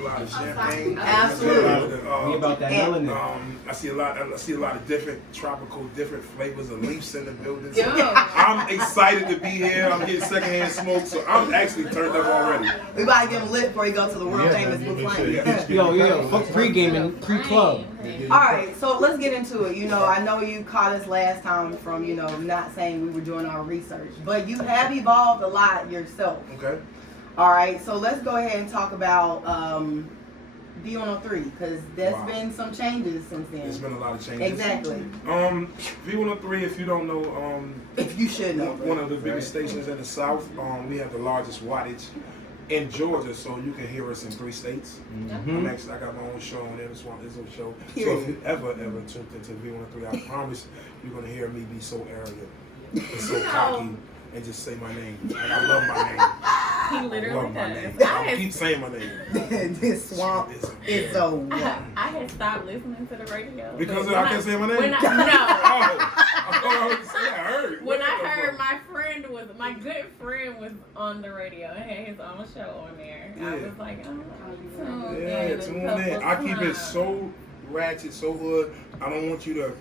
a lot of champagne. Absolutely. We about that melanin. I see a lot of different tropical, different flavors of leaves in the building. So Yo. I'm excited to be here. I'm getting secondhand smoke, so I'm actually turned up already. We about to get him lit before he go to the world famous Blue Flame. Yo, fuck pre-gaming, pre-club. All right, so let's get into it. You know, I know you caught us last time from, you know, not saying we were doing our research, but you have evolved a lot yourself. Okay. All right, so let's go ahead and talk about V103 because there's been some changes since then. There's been a lot of changes. Exactly. V103, if you don't know, If you should know. one of the biggest stations in the South. We have the largest wattage in Georgia, so you can hear us in 3 states. Mm-hmm. I got my own show on there, the Swamp Izzo show. So if you ever tuned into V103, I promise you're gonna hear me be so arrogant and so cocky and just say my name. Like, I love my name. He literally does. I keep saying my name. This Swamp Izzo. I had stopped listening to the radio. Because I can't say my name? When I heard. When I heard my good friend was on the radio and had his own show on there, I was like, tune in. I keep it so ratchet, so hood. I don't want you to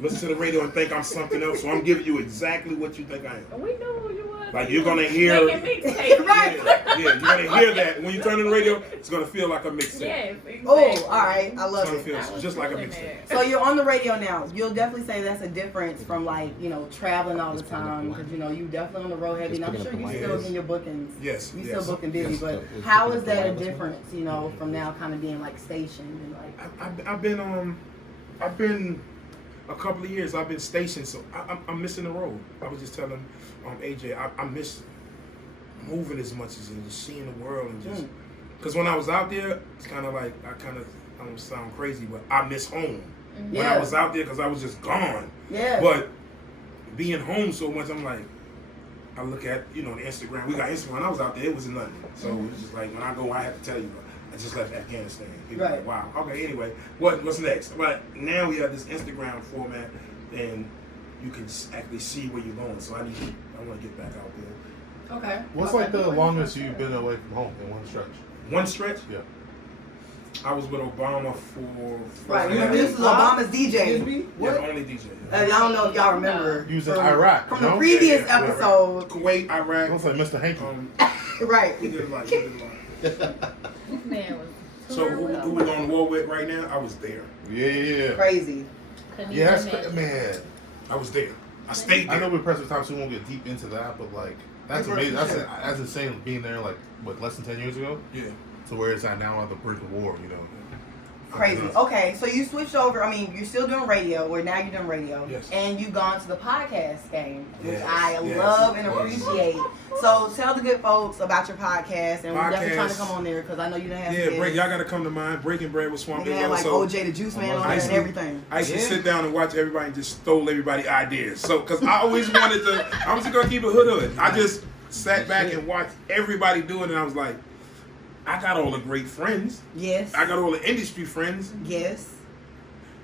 listen to the radio and think I'm something else, so I'm giving you exactly what you think I am. We know who you was. Like you're gonna hear, right? You're gonna hear that when you turn on the radio. It's gonna feel like a mixtape. Yes, exactly. Oh, all right, I love It's it. gonna feel just like a mixtape. So you're on the radio now. You'll definitely say that's a difference from like, you know, traveling all the time because, you know, you definitely on the road heavy. And I'm sure you still in your bookings. Yes. You still booking busy, but how is that a difference, you know, from now kind of being like stationed and like? I've been a couple of years. I've been stationed, so I'm missing the road. I was just telling AJ, I miss moving as much as and just seeing the world and just because when I was out there, it's kind of like I don't sound crazy, but I miss home when I was out there because I was just gone. Yeah. But being home so much, I'm like, I look at the Instagram. We got Instagram. When I was out there, it was nothing. So it's just like when I go, I have to tell you. I just left Afghanistan. People are like, wow. Okay, anyway, what's next? But now we have this Instagram format, and you can actually see where you're going. So I want to get back out there. Okay. What's like the longest you've been away from home in one stretch? One stretch? Yeah. I was with Obama for. Right. Remember, this is Obama's DJ. Yeah, only DJ. I don't know if y'all remember. He was in Iraq. From the previous episode. Kuwait, Iraq. Looks like Mr. Hanky. Right. We did a lot. Man was So who we on war with right now? I was there. Yeah. Crazy. Yeah, that's man. I was there. I stayed there. I know we're pressed for time, so we won't get deep into that, but like that's amazing. That's insane being there like less than 10 years ago. Yeah. To where it's at now on the brink of war, you know. Crazy. Okay, so you switched over. I mean, you're still doing radio, or now you're doing radio, and you've gone to the podcast game, which I love and appreciate. So tell the good folks about your podcast, and we're definitely trying to come on there because I know you didn't have. Yeah, y'all got to come to mine. Breaking Bread with Swamp Izzo. You had like OJ the Juice Man on there and everything. I used to sit down and watch everybody and just stole everybody's ideas. So, because I always wanted to, I was just gonna keep it hood. I just sat back and watched everybody do it, and I was like, I got all the great friends. Yes. I got all the industry friends. Yes.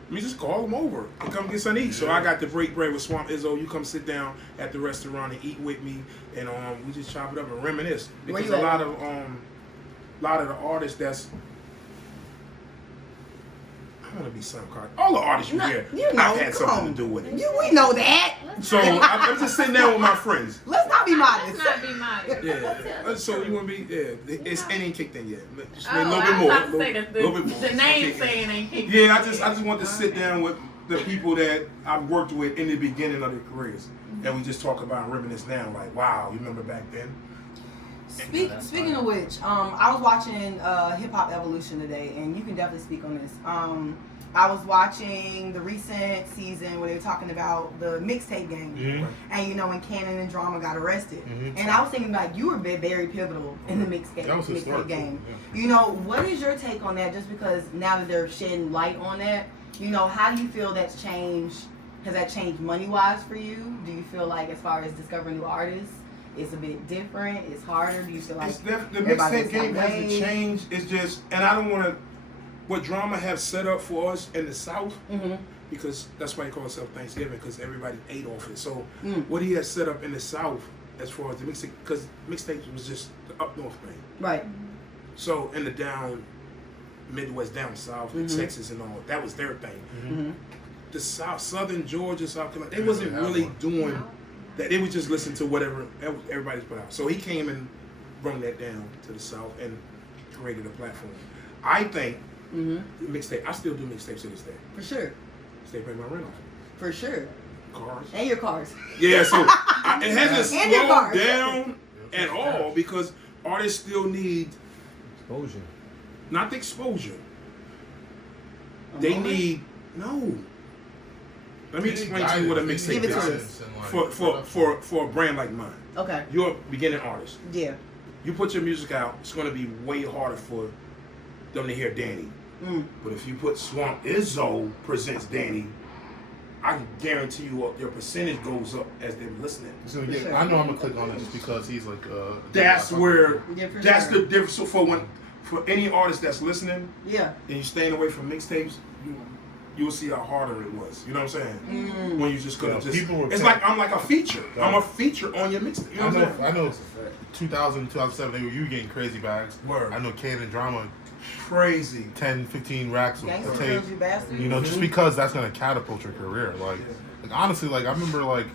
Let me just call them over and come get something to eat. So I got to break bread with Swamp Izzo. You come sit down at the restaurant and eat with me, and we just chop it up and reminisce. Because a lot of the artists that's I'm gonna be some card. All the artists you hear, I've had something to do with it. We know that. So I'm just sitting there with my friends. Let's not be modest. Let's not be modest. Yeah. So you want to be? Yeah. It ain't kicked in yet. Just Oh, a little I bit was more. about to say little bit more. The name saying ain't kicked in. Yeah. I just want to sit down with the people that I've worked with in the beginning of their careers, and we just talk about reminisce now. Like, wow, you remember back then? Speaking of which, I was watching Hip Hop Evolution today, and you can definitely speak on this. I was watching the recent season where they were talking about the mixtape game, and when Cannon and Drama got arrested, and I was thinking like you were very pivotal in the mixtape game. Yeah. What is your take on that? Just because now that they're shedding light on that, how do you feel that's changed? Has that changed money wise for you? Do you feel like as far as discovering new artists? It's a bit different. It's harder. Do you feel like the mixtape game hasn't changed? It's just, and I don't want to. What Drama have set up for us in the South, because that's why he calls himself Thanksgiving, because everybody ate off it. So what he has set up in the South, as far as the mixtape, because mixtapes was just the up north thing. Right. So in the down Midwest, down south, Texas and all, that was their thing. The southern Georgia, South Carolina, they wasn't really doing that. They would just listen to whatever everybody's put out. So he came and brought that down to the south and created a platform. I think mixtape. I still do mixtapes to this day. For sure. Stay pay my rent off. For sure. Cars. And your cars. Yeah, so it hasn't And your slowed cars. down at all because artists still need Exposure. not the exposure. They need Let me explain to you what a mixtape Give it to is us. for a brand like mine. Okay. You're a beginning artist. Yeah. You put your music out, it's going to be way harder for them to hear Danny. But if you put Swamp Izzo presents Danny, I can guarantee you your percentage goes up as they're listening. So I know I'm gonna click on it just because he's like. That's where. Yeah, for that's sure. the difference. So for any artist that's listening, Yeah. and you're staying away from mixtapes, you'll see how harder it was. You know what I'm saying? When you just couldn't just. It's like I'm like a feature. I'm a feature on your mixtape. You know what I'm saying? I know. 2000, 2007, you were getting crazy bags. Word. I know Canon Drama. Crazy. 10, 15 racks of Gangsta tape. Girls, you bastard. You know, just because that's gonna catapult your career. Like honestly, like I remember like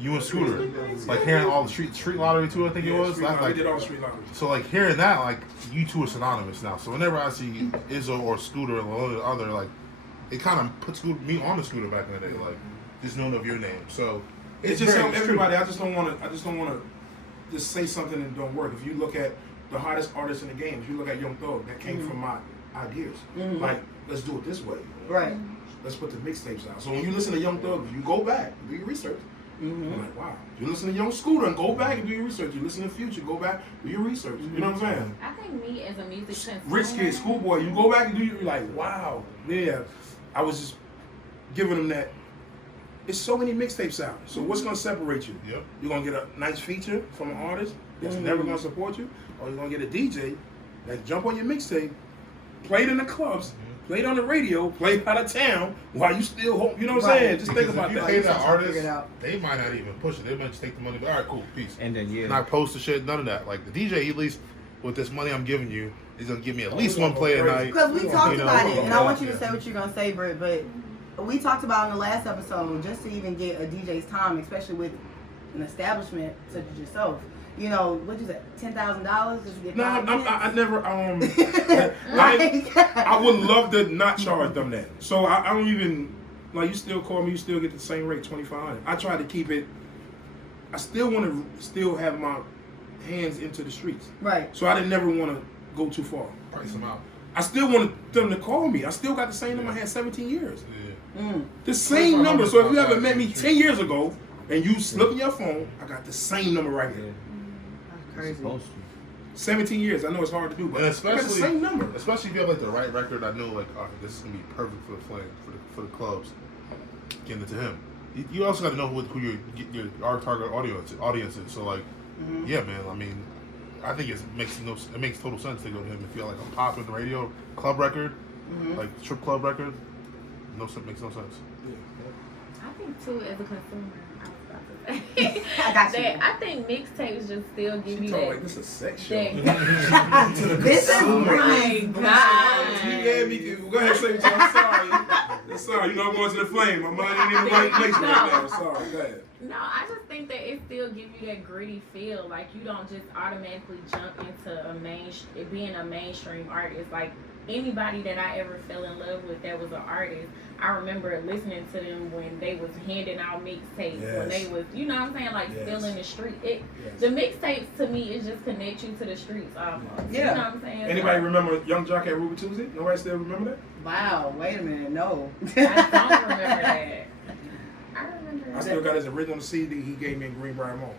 you and Scooter, like hearing all the street lottery too. I think it was. Street Like, Lottery. We did all the street lottery. so like hearing that, like you two are synonymous now. So whenever I see Izzo or Scooter or the other, like it kind of puts me on the Scooter back in the day, like just knowing of your name. So It's just very help true. everybody. I just don't want to just say something that don't work. If you look at the hottest artists in the game, if you look at Young Thug, that came from my ideas. Like, let's do it this way. Right. Let's put the mixtapes out. So when you listen to Young Thug, you go back, do your research. You're like, wow. You listen to Young Scooter and go back and do your research. You listen to Future, go back, do your research. You know what I'm saying? I think me as a music consumer, Rich Kid, Schoolboy, you go back and do your, you're like, wow. Yeah. I was just giving them that. It's so many mixtapes out. So what's going to separate you? Yep. You're going to get a nice feature from an artist that's never going to support you, or you're going to get a DJ that jump on your mixtape, play it in the clubs, play it on the radio, play it out of town while you still home. You know what I'm saying? Just think Because about if you that. pay that Figure artist, it out. they might not even push it. They might just take the money. But all right, cool, peace. And then Not post the shit, none of that. Like the DJ, at least with this money I'm giving you, is gonna give me at least one play a night. Because we talked You know, about it, and I want you to yeah. say what you're going to say, Britt, but we talked about in the last episode, just to even get a DJ's time, especially with an establishment such as yourself, you know, what you say, $10,000 just to get No, five minutes? I never. Like, I would love to not charge them that. So I don't even like. You still call me. You still get the same rate, $2,500. I try to keep it. I still want to still have my hands into the streets. right. So I didn't never want to go too far. Price them out. I still wanted them to call me. I still got the same number I had 17 years. Yeah. The same number. So if you haven't met me 10 years ago and you look at your phone, I got the same number right here. That's crazy. Supposed to. 17 years. I know it's hard to do, but And I got the especially, same number. especially if you have like the right record, I know like, all right, this is gonna be perfect for the flame, for the clubs. Getting it to him. You also got to know who our target audience is. So like, yeah, man. I mean, I think it makes total sense to go to him if you're like a pop in the radio club record, like strip club record. Makes no sense. I think too, as a consumer, I was about to say I got you. that I think mixtapes just still give She you told that. like this is a sex show. that This is oh my God. Yeah, me too. Go ahead, say what I'm sorry. I'm sorry. You know I'm going to the flame. My mind ain't in the right place right now. Sorry. Go ahead. No, I just think that it still gives you that gritty feel. Like you don't just automatically jump into being a mainstream artist. Like anybody that I ever fell in love with that was an artist, I remember listening to them when they was handing out mixtapes, when they was, you know what I'm saying, like still in the street. The mixtapes to me is just connect you to the streets almost. Yeah. You know what I'm saying? Anybody remember Young Jock at Ruby Tuesday? Nobody still remember that? Wow, wait a minute, no. I don't remember that. I remember I still got his original CD he gave me in Greenbrier Mall.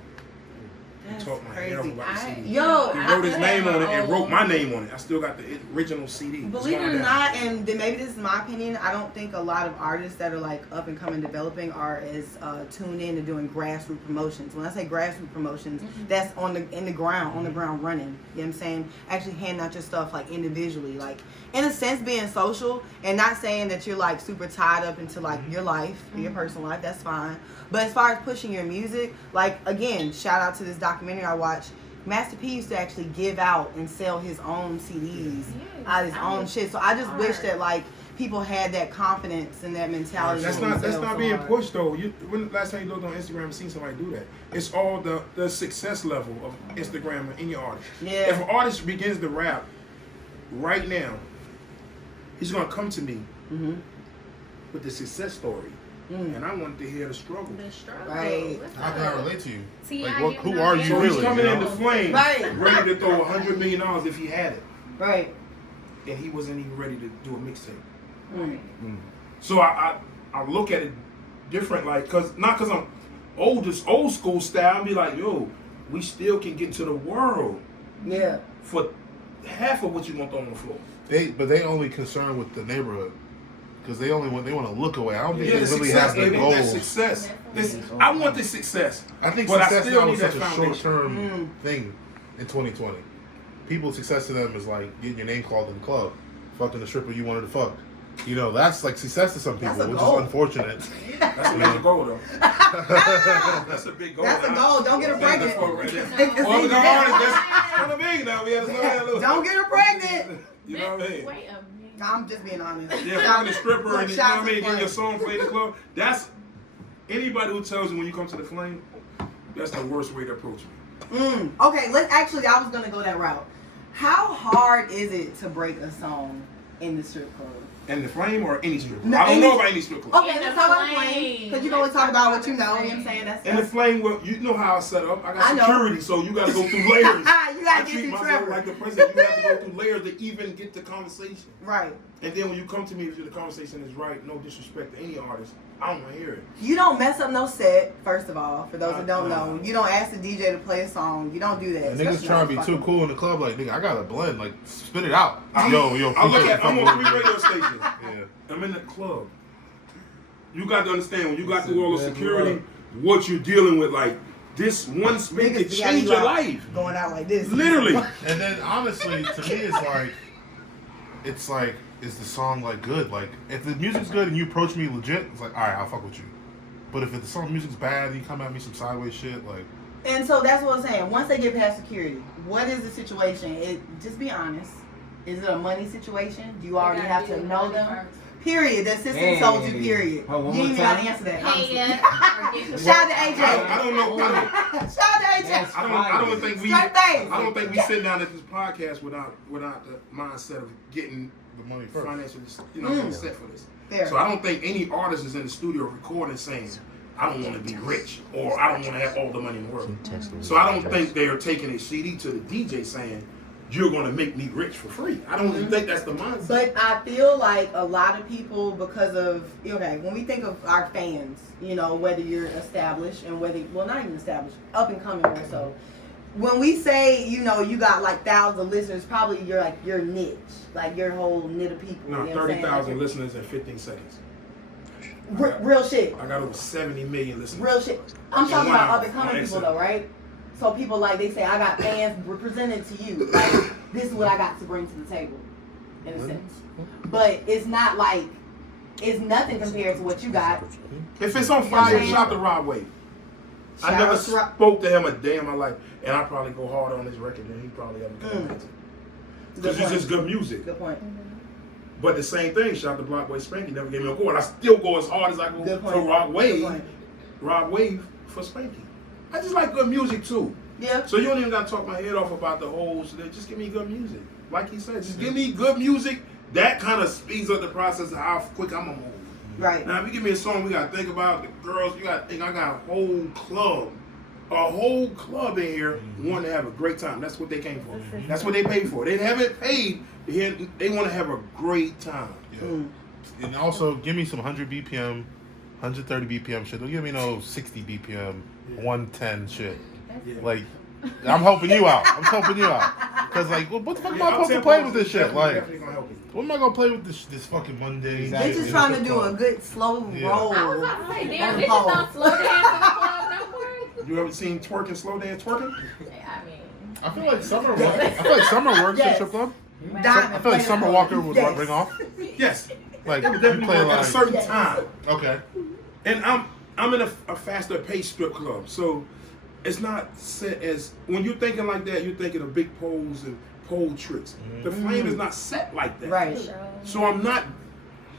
He That's taught my hair crazy. about the CD. Yo, He wrote his name on it and wrote my name on it. I still got the original CD. It's believe it going or down. not, and then maybe this is my opinion, I don't think a lot of artists that are like up and coming developing are as tuned in to doing grassroots promotions. When I say grassroots promotions, that's in the ground running. You know what I'm saying? Actually handing out your stuff like individually, like in a sense being social, and not saying that you're like super tied up into like your life, your personal life, that's fine. But as far as pushing your music, like again, shout out to this documentary I watched. Master P used to actually give out and sell his own CDs out of his own shit. So I just wish that like people had that confidence and that mentality. That's not being pushed though. When last time you looked on Instagram and seen somebody do that? It's all the success level of Instagram and your artist. Yeah. If an artist begins to rap right now, he's gonna come to me with the success story. And I wanted to hear the struggle. The struggle. Right. How can I relate to you? See, Like, who are you So really? he's coming you know? in the flame, Right. ready to throw $100 million if he had it. Right. And he wasn't even ready to do a mixtape. Right. So I look at it different, like, not because I'm old school style, and be like, yo, we still can get to the world Yeah. for half of what you want on the floor. But they only concerned with the neighborhood because they want to look away. I don't think Yeah, they the really success, have their baby, goals. that success. I want the success. I think but success I still now need is that such a foundation. short-term thing in 2020. People's success to them is like getting your name called in the club, fucking the stripper you wanted to fuck. You know, that's like success to some people, That's a which goal. is unfortunate. That's a major goal, though. That's a big goal. That's a goal. Don't get her pregnant. Well, we got artists. That's kind of big now. We had to slow down a little. Don't get her pregnant. You know what I mean? Wait a minute. I'm just being honest. Yeah, fucking a stripper, and you know what I mean? Get your Shots song played in the club. That's anybody who tells you when you come to the flame. That's the worst way to approach me. Okay, I was gonna go that route. How hard is it to break a song in the strip club? In the flame or any strip club? No, I don't any- know about any strip club. Okay, In let's the talk about the flame. flame. Because you can always talk about what you know. You know what I'm saying? In the flame, well, you know how I set up. I got I know. security, so you got to go through layers. You I gotta get treat through myself Trevor. like the president. You have to go through layers to even get the conversation. Right. And then when you come to me, if the conversation is right, no disrespect to any artist, I don't want to hear it. You don't mess up no set, first of all, for those that don't No. know. You don't ask the DJ to play a song. You don't do that. And niggas especially trying to be not too fucking- cool in the club, like, nigga, I got a blend, like, spit it out. I Yo, I look at, I'm on 3 fuck radio stations. Yeah. I'm in the club. You got to understand, when you got through all the security, what you're dealing with, like, this one spin Niggas could be change out your loud, life. Going out like this. Literally. And then, honestly, to me, it's like, is the song, like, good? Like, if the music's good and you approach me legit, it's like, all right, I'll fuck with you. But if the song music's bad and you come at me some sideways shit, like... And so that's what I'm saying. Once they get past security, what is the situation? Just be honest. Is it a money situation? Do you already have to know them? Period. The assistant told you, period. Oh, You one didn't even more got to time? answer that. Hey, honestly. Shout out to AJ. I don't know. Shout out to AJ. Yes. I don't think we. Straight face. I don't think we sit down at this podcast without the mindset of getting The money first. financially, set for this. Fair. So I don't think any artist is in the studio recording saying, "I don't want to be rich" or "I don't want to have all the money in the world." So I don't think they are taking a CD to the DJ saying, "You're going to make me rich for free." I don't even think that's the mindset. But I feel like a lot of people, because of, okay, when we think of our fans, whether you're established and whether, well, not even established, up and coming more so. When we say, you got like thousands of listeners, probably you're like your niche, like your whole knit of people. No, you know what I'm saying? 30,000 listeners in 15 seconds. Real shit. I got over 70 million listeners. Real shit. I'm talking Wow. about up and coming people though, right? So people like, they say, I got fans represented to you. Like, this is what I got to bring to the table, in a sense. But it's not like, it's nothing compared to what you got. If it's on fire, shout to Rob Wave. I Shout never out to Rob- spoke to him a day in my life, and I probably go hard on his record than he probably ever could imagine. Because it's just good music. Good point. But the same thing, shout out to Blockway Spanky, never gave me a chord. I still go as hard as I go Good point. for Rob Good Wave. point. Rob Wave for Spanky. I just like good music too. Yeah. So you don't even got to talk my head off about the whole shit. Just give me good music. Like he said, just give me good music. That kind of speeds up the process of how quick I'm going to move. Right. Now, if you give me a song, we got to think about the girls. You got to think I got a whole club in here wanting to have a great time. That's what they came for. That's what they paid for. They haven't paid. They want to have a great time. Yeah. And also, give me some 100 BPM, 130 BPM shit. Don't give me no 60 BPM, 110 shit. Yeah. Like, I'm helping you out. Because, like, what the fuck am I supposed to play with this shit? Like, Definitely gonna help you. what am I going to play with this fucking mundane? Exactly. They're just trying to do a good slow Yeah. roll. I was about to say, damn, on bitches pole. don't slow dance in the club no more. You ever seen twerking, slow dance twerking? I mean, I feel like summer works Yes. at strip club. Diamond I feel like play Summer that Walker one. would Yes. ring off. Yes. Like, It would you definitely play work at a like, certain Yes. time. okay. And I'm in a faster paced strip club. So it's not set as when you're thinking like that. You're thinking of big poles and pole tricks. The flame is not set like that. Right. So I'm not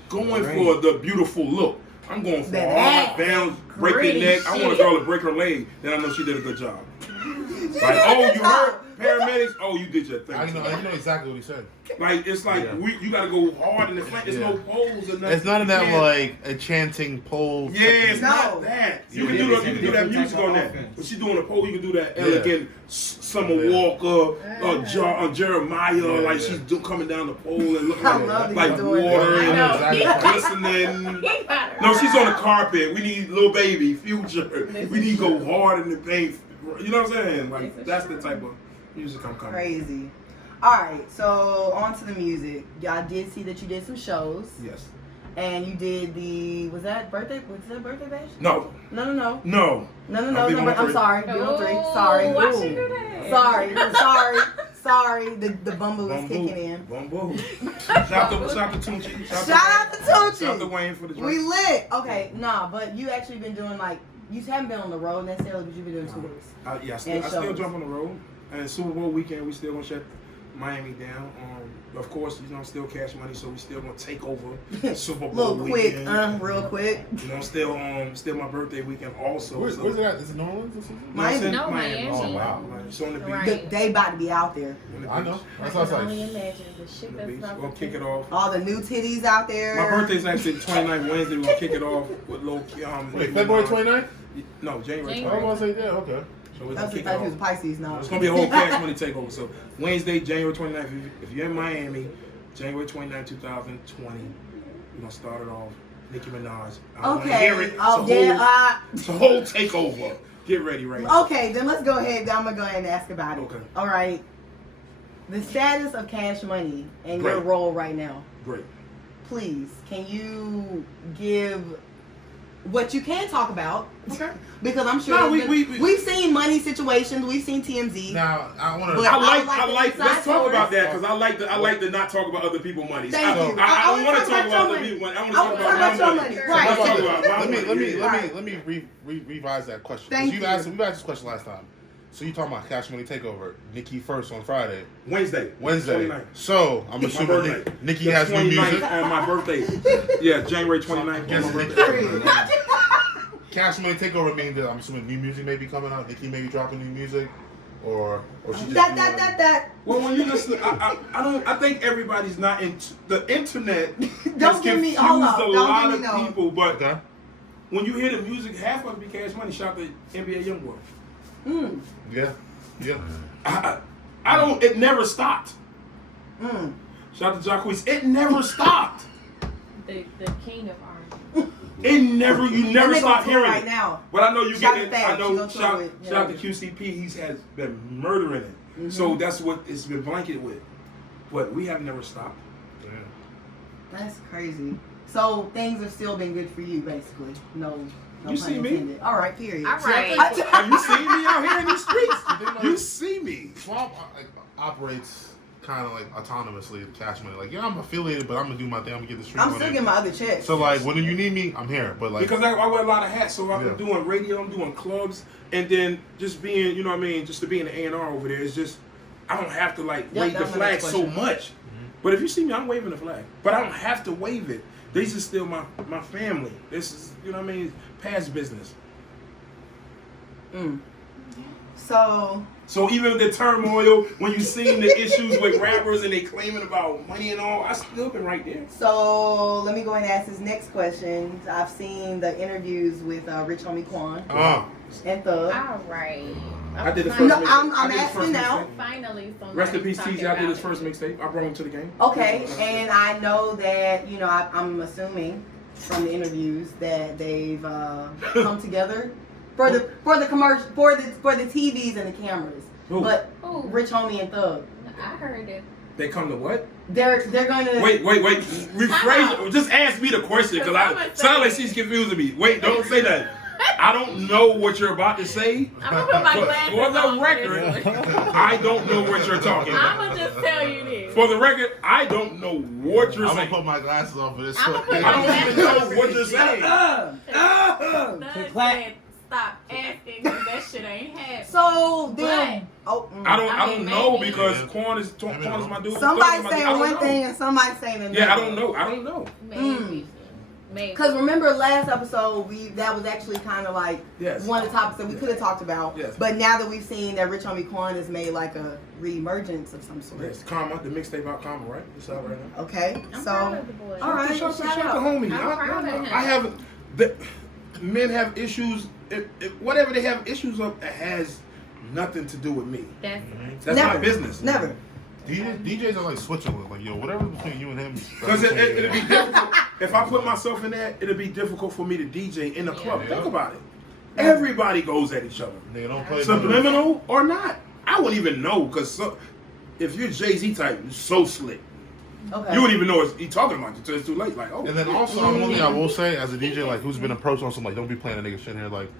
going for the beautiful look. I'm going for hard down, break your neck. I want a girl to break her leg. Then I know she did a good job. Like, oh, you hurt? Paramedics? Oh, you did your thing. I know exactly what he said. Like, it's like, you got to go hard in the flank. There's no poles or nothing. It's none of that, like, a chanting pole. Yeah, it's not that. You can do that music on that. When she's doing a pole, you can do that elegant Summer Walker, Jeremiah, like she's coming down the pole and looking like water and glistening. No, she's on the carpet. We need Lil Baby, Future. We need to go hard in the paint. You know what I'm saying? Like, that's the type of music I'm coming. Crazy. All right, so on to the music. Y'all did see that you did some shows. Yes. And you did was that birthday bash? No. No. I'm sorry. B-103. Sorry. Why she do that? Sorry. The bumble is kicking in. Bumble. Shout out to Tunchi. Shout out to Tunchi. Shout out to Wayne for the drink. We lit. Okay, but you actually been doing like, you haven't been on the road necessarily, but you've been doing tours. I still jump on the road. And Super Bowl weekend, we still gonna shut Miami down. Of course, still Cash Money, so we still gonna take over Super Bowl weekend. Real quick. Still my birthday weekend also. Where's it at? Is it New Orleans? Miami. No, Miami. Oh wow. It's on the beach. Right. They about to be out there. I know. That's I what can I was only like. imagine the shit that's about We're gonna kick it off. All the new titties out there. My birthday's actually the 29th Wednesday. We're gonna kick it off with Wait, February 29th? No, January I 29th. was gonna say, yeah, okay. So we're That's gonna the kick it was off. Pisces now. It's gonna be a whole Cash Money takeover. So Wednesday, January 29th. If you're in Miami, January 29th, 2020, we're gonna start it off. Nicki Minaj. I wanna hear it. It's a whole takeover. Get ready, right now. Okay, then let's go ahead. I'm gonna go ahead and ask about it. Okay. All right. The status of Cash Money and your role right now. Great. Please, can you give what you can talk about? Okay. Because I'm sure we've seen money situations, we've seen TMZ. Now I want to. I like. Let's talk about that because I like to not talk about other people's money. Thank you. I want to talk about other people's money. I want to talk about my money. Right. Let me revise that question. Thank you. you. We've asked this question last time. So you talking about Cash Money Takeover? Nikki first on Friday. Wednesday. 29th. So I'm assuming Nikki has new music on my birthday. Yeah, January 29th. On my birthday. Cash Money Takeover means that I'm assuming new music may be coming out. Nikki may be dropping new music, or she just that. Well, when you listen, I think everybody's not into the internet. Don't give me all up. A lot of people, but Okay. when you hear the music, half of it be Cash Money. Shout to NBA YoungBoy. Yeah. I don't. It never stopped. Shout to Jacquees. It never stopped. The king of R&B. You never stop hearing right it. now. But I know you Shout get to it. Fab. I know. She Shout gonna throw it, out to QCP. He's has been murdering it. So that's what it's been blanketed with. But we have never stopped. Yeah. That's crazy. So things have still been good for you, basically. No You pun see me? intended. All right, period. All right. Have you seen me out here in these streets? You see me. Swamp operates kind of like autonomously with Cash Money. Like, yeah, I'm affiliated, but I'm gonna do my thing. I'm gonna get the street I'm money. still getting my other checks. So like, when you need me, I'm here. But like, Because I wear a lot of hats, so I'm doing radio, I'm doing clubs, and then just being, just to be in the A&R over there is just, I don't have to wave the flag so much. But if you see me, I'm waving the flag. But I don't have to wave it. This is still my family. This is, past business. So even with the turmoil, when you seen the issues with rappers and they claiming about money and all, I still been right there. So let me go ahead and ask this next question. I've seen the interviews with Rich Homie Quan and Thug. All right. I did the first No, mixtape. I'm asking now. Finally, Rest in peace, TJ. I did his first mixtape. I brought him to the game. Okay, and I know that I'm assuming from the interviews that they've come together for the commercial for the TVs and the cameras. Who? But Who? Rich Homie and Thug, I heard it. They come to what? they're going to Wait. Rephrase it. Just ask me the question because I sound like she's confusing me. Wait, don't say that. I don't know what you're about to say. I'm gonna put my glasses For the on record, for this. I don't know what you're talking I'm about. gonna just tell you this. For the record, I don't know what you're I'm saying. gonna put my glasses on for this. I'm gonna put I my don't even glasses on know what you're saying. Thug said stop asking because that shit ain't happening. So then, I don't know maybe. because Quan is my dude. Somebody Thug is my dude. I saying don't one know. thing and somebody saying another. Yeah, I don't know. Maybe. Maybe. Because remember last episode, that was actually kind of like one of the topics that we could have talked about. Yes. But now that we've seen that Rich Homie Quan has made like a re-emergence of some sort. Yes, Karma, the mixtape about Karma, right? It's out right now. Okay, I'm so proud of the boy. all right, Shout shout out to out. homie. I'm proud of him. I haven't. Men have issues. If whatever they have issues of, it has nothing to do with me. That's Never. my business. Never. DJs are like switching with like, yo, whatever between you and him. Because it'll be difficult. If I put myself in that, it'll be difficult for me to DJ in the club. Yeah. Think about it. Everybody goes at each other. They don't play Subliminal or not. I wouldn't even know because if you're Jay-Z type, you're so slick. Okay. You wouldn't even know he's talking about you until it's too late. Like, oh. And then also, one thing I will say, as a DJ, like, who's been approached on some, like, don't be playing a nigga shit here, like,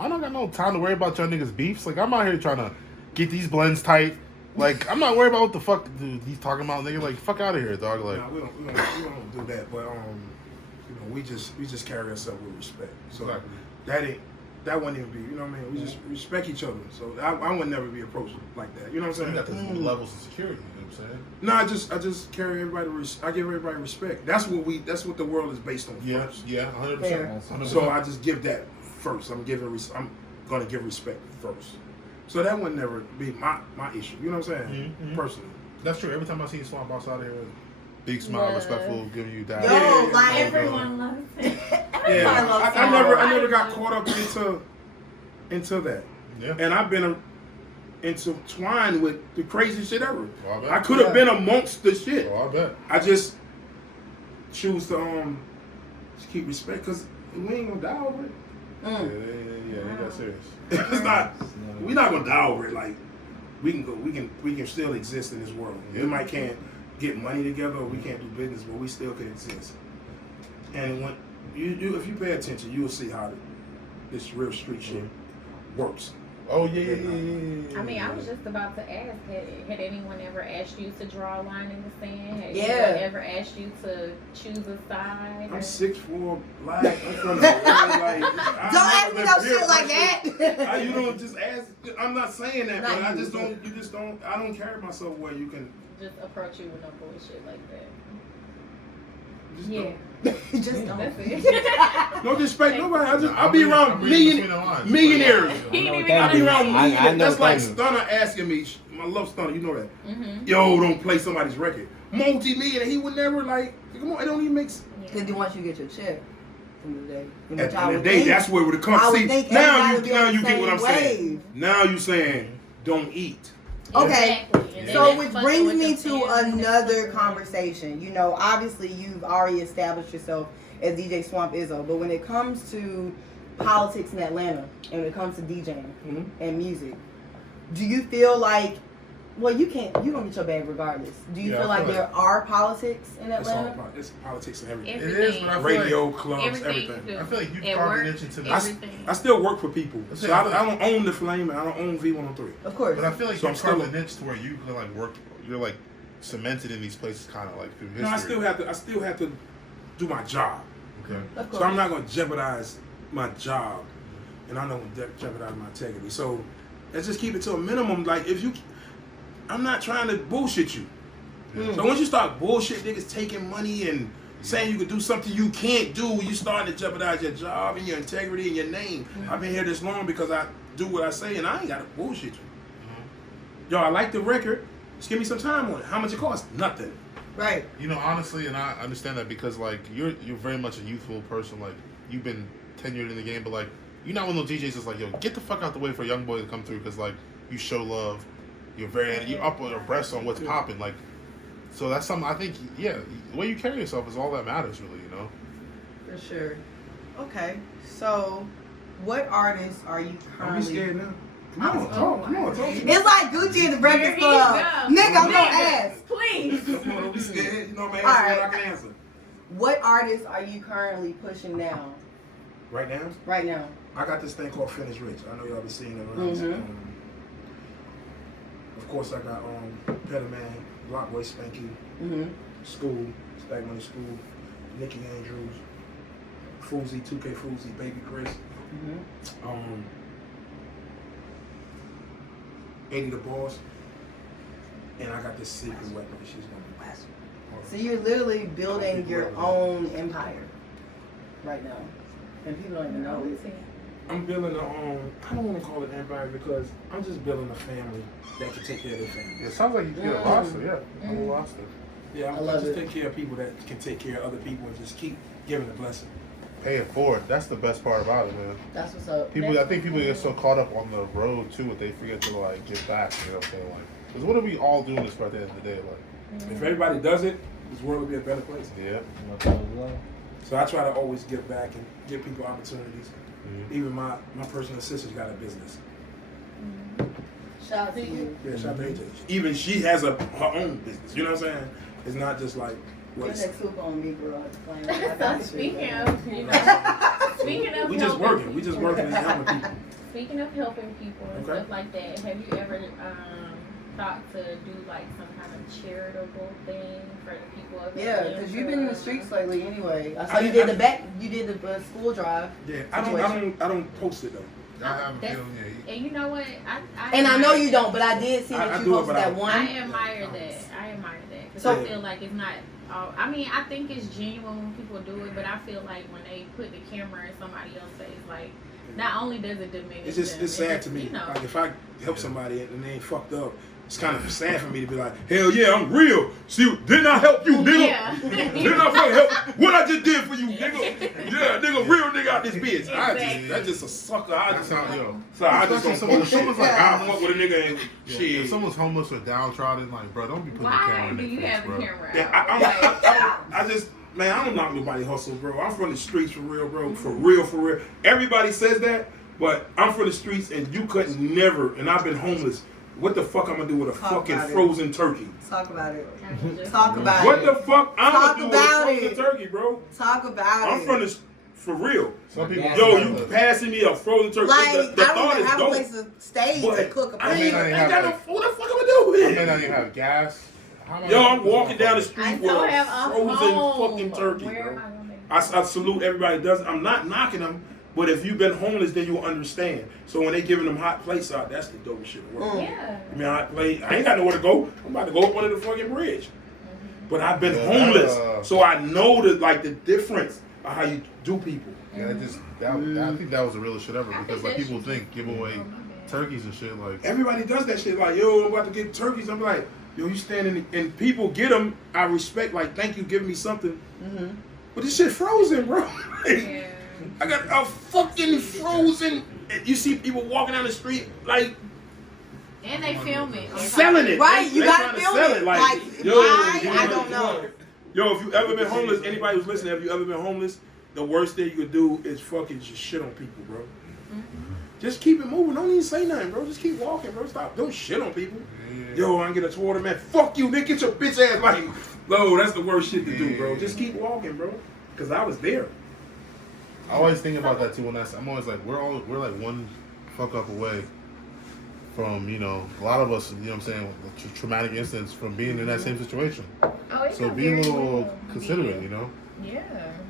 I don't got no time to worry about your niggas' beefs. Like, I'm out here trying to get these blends tight. Like, I'm not worried about what the fuck dude he's talking about, nigga. Like, fuck out of here, dog. Like, Nah, we don't do that, but we just carry ourselves with respect. So exactly. that wouldn't even be, you know what I mean? We just respect each other. So I would never be approached like that. You know what I'm you got saying? these levels of security, you know what I'm saying? No, I just carry everybody. I give everybody respect. That's what the world is based on first. Yeah, 100%. Fair. 100%. So I just give that first. I'm gonna give respect first. So that would never be my issue. You know what I'm saying? Mhm. Personally. That's true. Every time I see Swamp outside here, big smile, Yeah. respectful, giving you that. Yo, like Everyone loves it. Yeah, loves I never got caught up into that. Yeah. And I've been intertwined with the crazy shit ever. Oh, I bet. I could have been amongst the shit. Oh, I bet. I just choose to just keep respect because we ain't gonna die over it. Yeah, ain't that serious. It's not. We're not gonna die over it. Like we can still exist in this world. Yeah. We might can't get money together or we can't do business, but we still can exist. And when if you pay attention, you will see how this real street shit works. Oh, yeah. I mean, I was just about to ask, had anyone ever asked you to draw a line in the sand? Had Yeah. anyone ever asked you to choose a side? I'm 6'4", black. I'm from the like. don't ask me no shit like that. You don't just ask. I'm not saying that, Not but I you. just don't. You just don't. I don't carry myself where you can. Just approach you with no bullshit like that. Just Yeah. Just don't. That's it. No disrespect nobody. I'll be around I'm reading between the lines. millionaires. He know didn't what even that I'll be means. around I millionaires. know That's what like that means. Stunner asking me. I love Stunner. You know that. Mm-hmm. Yo, don't play somebody's record. Multi-millionaire. He would never like. Come on, it don't even make sense. Because he wants you to get your check from the day. At the end of the day, that's where it would come. I would See, think now everybody you would be get on what I'm the same saying. wave. Now you saying don't eat. Okay. Exactly. And So then which fucking brings with me the to fans and another stuff. conversation. You know, obviously you've already established yourself as DJ Swamp Izzo, but when it comes to politics in Atlanta and when it comes to DJing Mhm. and music, do you feel like, well, you gonna get your bag regardless. Do you Yeah, feel I like feel there are politics in It's all Atlanta? it's politics and everything. It is, but I feel Radio, clubs, Everything everything. you do. I feel like you At carved work, an inch into this. everything. I still work for people, That's so it. I don't own the Flame and I don't own V103. Of course. But I feel like So you I'm still- carved an niche to where you can like work. You're like cemented in these places, kind of like through history. No, I still have to do my job. Okay. Of course. So I'm not going to jeopardize my job, and I'm not going to jeopardize my integrity. So let's just keep it to a minimum. Like I'm not trying to bullshit you. So once you start bullshit niggas taking money and saying you can do something you can't do, you starting to jeopardize your job and your integrity and your name. I've been here this long because I do what I say, and I ain't got to bullshit you. Yo, I like the record. Just give me some time on it. How much it costs? Nothing. Right. You know, honestly, and I understand that because like you're very much a youthful person. Like you've been tenured in the game, but like you're not one of those DJs that's like, yo, get the fuck out the way for a young boy to come through because like you show love. You're up on your breast on what's popping. Like, so that's something I think. Yeah, the way you carry yourself is all that matters, really. You know. For sure. Okay. So, what artists are you Don't be currently? scared now. Come on, talk. It's like Gucci in the Breakfast Here you Club. go. Nigga, I'm gonna Nigga, ask. Please. Come on, don't be scared. You know, man, All answer right. what I can answer. What artists are you currently pushing now? Right now, Right now. I got this thing called Finish Rich. I know y'all been seeing it around. Mhm. Of course, I got Peterman, Blockboy Spanky, Mm-hmm. School, Stack Money School, Nicky Andrews, Fousey, 2K Fousey, Baby Chris, Mm-hmm. 80 the boss, and I got this secret weapon. She's gonna be massive. So you're literally building your own empire right now, and people don't even know it. I'm building I don't want to call it empire because I'm just building a family that can take care of their family. It sounds like you get a roster, yeah. I'm a roster. Yeah, I love just it. take care of people that can take care of other people and just keep giving the blessing. Pay it forward. That's the best part about it, man. That's what's up. I think people get so caught up on the road too that they forget to like give back. You know what I'm saying? Like, because what are we all doing this for at the end of the day? Like, If everybody does it, this world would be a better place. yeah. So I try to always give back and give people opportunities. Mm-hmm. Even my personal sister's got a business. Shout out to you. Yeah, shout out to AJ. Even she has her own business. You know what I'm saying? It's not just like You're what next hoop on me, girl. So speaking of we just helping working. We just working and helping people. Speaking of helping people and Okay. stuff like that, have you ever thought to do like some kind of charitable thing for the people of Yeah, Atlanta? because you've been in the streets lately anyway. I saw you did the school drive. Yeah, I don't post it though. I have a That's- feeling, yeah. And you know what? And I know you don't, but I did see I that you do it, posted but that I one. admire that. Because So- I feel like it's not. I mean, I think it's genuine when people do it, but I feel like when they put the camera in somebody else's face, like not only does it diminish, It's just them, it's sad just, to me. You know, Like if I help somebody and they ain't fucked up, it's kind of sad for me to be like, hell yeah, I'm real. See, didn't I help you, nigga? Yeah. Didn't I fucking help? What I just did for you, nigga? Yeah, nigga, real nigga out this bitch. Exactly. That's just a sucker. I That's just not, yo. so I just don't Especially post shit. someone's like I homeless. fuck with a nigga and Yeah, shit. if someone's homeless or downtrodden, like, bro, don't be putting the camera why in do their you face, have bro. the camera Yeah, out? I just, man, I don't knock nobody hustle, bro. I'm from the streets for real, bro. For real, for real. Everybody says that, but I'm from the streets and you couldn't never, and I've been homeless. What the fuck I'm gonna do with a Talk fucking about it. frozen turkey? Talk about it. Just- Talk about What it. the fuck I'm Talk gonna do with a about frozen it. turkey, bro? Talk about I'm it. from the, for real. Some people, Yo, you passing me a frozen turkey. Like, the I thought don't even is have a dope. place to stay to But cook a I ain't plate. got no food. What the fuck I'm gonna do with I may it? not even have gas. Yo, I'm walking down the I street with still a have a frozen home. fucking turkey, Where bro. am I gonna make I salute everybody does. I'm not knocking them, but if you've been homeless, then you'll understand. So when they giving them hot plates out, that's the dope shit in the world. Yeah. I mean, I ain't got nowhere to go. I'm about to go up under the fucking bridge. But I've been Yeah, homeless, so I know the difference of how you do people. Yeah, I think that was the realest shit ever because like people think give away turkeys and shit like. Everybody does that shit. Like, yo, I'm about to get turkeys. I'm like, yo, you standing and people get them. I respect. Like, thank you, giving me something. Mm-hmm. But this shit frozen, bro. Yeah. I got a fucking frozen. You see people walking down the street like And they film it. selling it. Right, you They gotta trying to film sell it. Like, Like, yo, why? you I know, don't know. Yo, if you ever been homeless, anybody who's listening, have you ever been homeless? The worst thing you could do is fucking just shit on people, bro. Just keep it moving. Don't even say nothing, bro. Just keep walking, bro. Stop. Don't shit on people. Yo, I can get a water, man. Fuck you, nigga. Get your bitch ass like. No, that's the worst shit to do, bro. Just keep walking, bro. Cause I was there. I always think about that too when I'm always like we're like one fuck up away from a lot of us, you know what I'm saying, traumatic incidents from being in that same situation. Oh, it So could be a very little well considerate, be. you know. Yeah,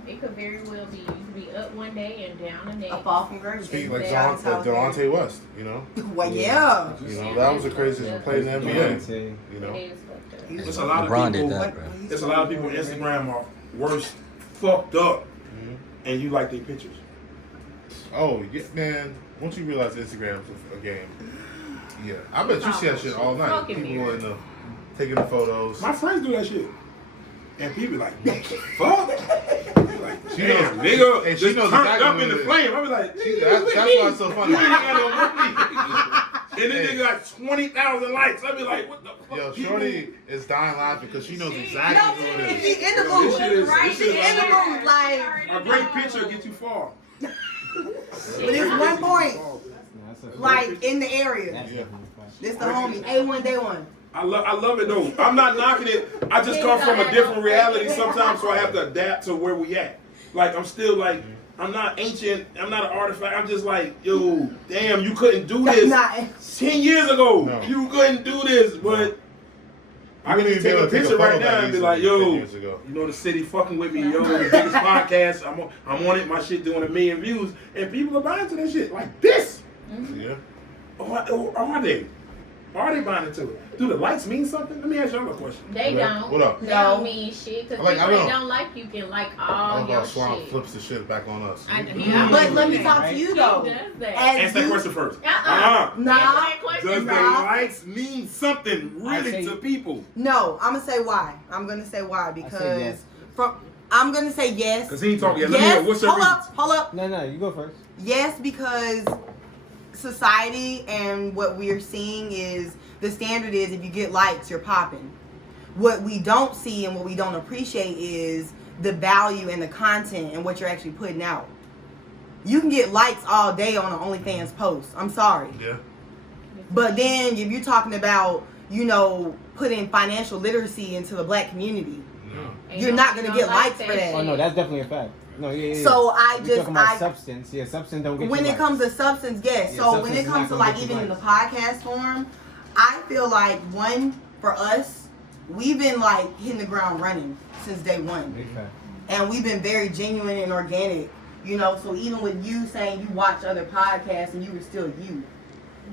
it could very well be. You could be up one day and down the next. A fall from grace. Speaking like That's how it is. Delonte West, you know. Well, yeah. You know, that was the craziest play in the NBA. You know. It is fucked up. There's a lot of LeBron people. did that, bro. There's a lot of people on Instagram are worse, fucked up, and you like their pictures. Oh, yeah, man. Once you realize Instagram's a game, yeah. I bet you see that shit all night. Fucking People weird. taking the photos. My friends do that shit. And people like, what the fuck? Like, She damn, knows- nigga, hey, she just knows turned exactly up what in the it is. flame. I be like, That's why it's so funny. You ain't got no money. And then they got 20,000 likes. I be like, what the fuck? Yo, People- Shorty is dying laughing because she knows exactly who it is. She in the Yo, mood. this shit is- this shit She is in the like- mood. Like, A great picture gets you far. but it's one point. Like, in the area. Yeah. This the homie. A1 day one. I love it though. I'm not knocking it. I just come from a different reality sometimes, so I have to adapt to where we at. Like I'm still like I'm not ancient. I'm not an artifact. I'm just like, yo, damn, you couldn't do this 10 years ago. No. You couldn't do this, but I can just take a picture right now and be like, yo, 10 years ago. you know, the city fucking with me, yo, the biggest podcast. I'm on it. My shit doing 1 million views, and people are buying to that shit like this. Yeah. Or are they? Are they buying into it? Do the likes mean something? Let me ask y'all a question. They don't. What up? They don't mean shit. Because Like, people I that don't- don't like you can like I all love your how Swamp shit. flips the shit back on us. But let me talk to you though. He does that. Ask that question first. Nah. Does the likes mean something really to people? No, I'm gonna say why. I'm gonna say why because yes. I'm gonna say yes. Because he ain't talking yet. Let me Yes. hear. What's your reason? Hold up. No, you go first. Yes, because society and what we're seeing is the standard is if you get likes, you're popping. What we don't see and what we don't appreciate is the value and the content and what you're actually putting out. You can get likes all day on an OnlyFans post. I'm sorry. Yeah. But then if you're talking about, you know, putting financial literacy into the black community, No. you're not gonna get likes for that. Oh no, that's definitely a fact. No, yeah. So You're talking about substance. Yeah, substance don't get when you it comes to substance, yes. Yeah, So when substance it is comes not to gonna like get you even in the likes. podcast form, I feel like one for us, we've been like hitting the ground running since day one, Big fact. and we've been very genuine and organic. You know, so even with you saying you watch other podcasts and you were still you,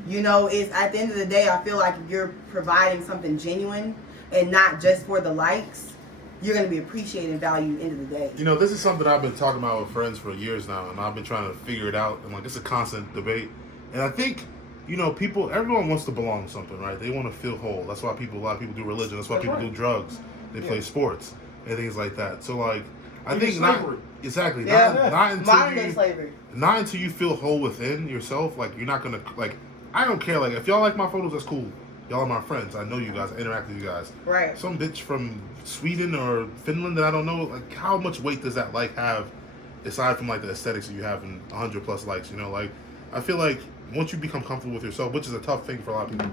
you know, it's at the end of the day, I feel like if you're providing something genuine and not just for the likes, you're going to be appreciating value end of the day. You know, this is something I've been talking about with friends for years now, and I've been trying to figure it out. And like, it's a constant debate. And I think, you know, everyone wants to belong to something, right? They want to feel whole. That's why a lot of people do religion. That's why people do drugs. They play sports and things like that. So like, I think not exactly not Modern day until slavery. not until you feel whole within yourself. Like, you're not gonna like. I don't care. Like, if y'all like my photos, that's cool. Y'all are my friends. I know you guys. I interact with you guys. Right. Some bitch from Sweden or Finland that I don't know. Like, how much weight does that like have, aside from like the aesthetics that you have and 100+ likes? You know, like, I feel like once you become comfortable with yourself, which is a tough thing for a lot of people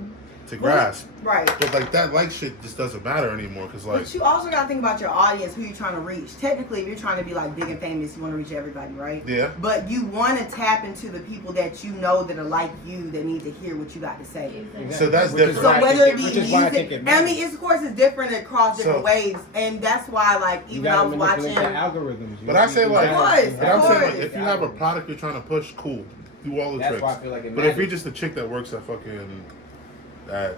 to grasp. Right. But like that like shit just doesn't matter anymore because like. But you also got to think about your audience, who you're trying to reach. Technically, if you're trying to be like big and famous, you want to reach everybody, right? Yeah. But you want to tap into the people that you know that are like you, that need to hear what you got to say. Exactly. So that's Which is different. why So I whether think it be which is why I music, think it I matters. mean, it's, of course, it's different across different So- waves, and that's why, like, You even I gotta was manipulate watching. the algorithms. But I say like, Of course, but I'm of saying like, course. if you have a product you're trying to push, cool, do all the That's tricks. why I feel like it But if matters. you're just a chick that works at fucking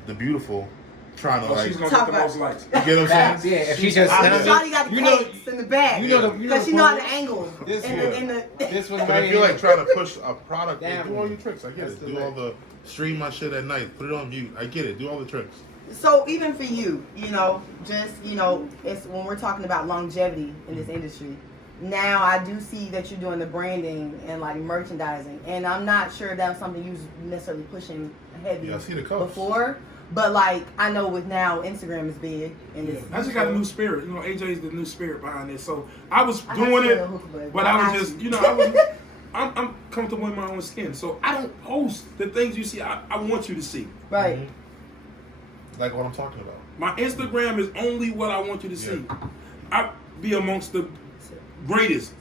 the Beautiful, trying to Oh, like, she's you gonna Talk get the about- most likes. get what I'm Facts, saying? yeah. If she just, Shawty got the you know, cakes in the back. you know the Because she know how to photos- angle. This in the This was But right if you're like here. trying to push a product, Damn. do all your tricks. I get That's it. the Do way. all the stream my shit at night. Put it on mute. I get it. Do all the tricks. So even for you, you know, just, you know, it's when we're talking about longevity in this industry. Now I do see that you're doing the branding and like merchandising, and I'm not sure that's something you was necessarily pushing heavy Yeah, I see the cups. before. But like I know with now Instagram is big, and it's I just got a new spirit. You know, AJ's the new spirit behind this. So I was I got doing you it, a hookah, bud. but I was just, you know, I'm comfortable in my own skin. So I don't post the things you see. I want you to see. right. Like what I'm talking about. My Instagram is only what I want you to see. I be amongst the greatest.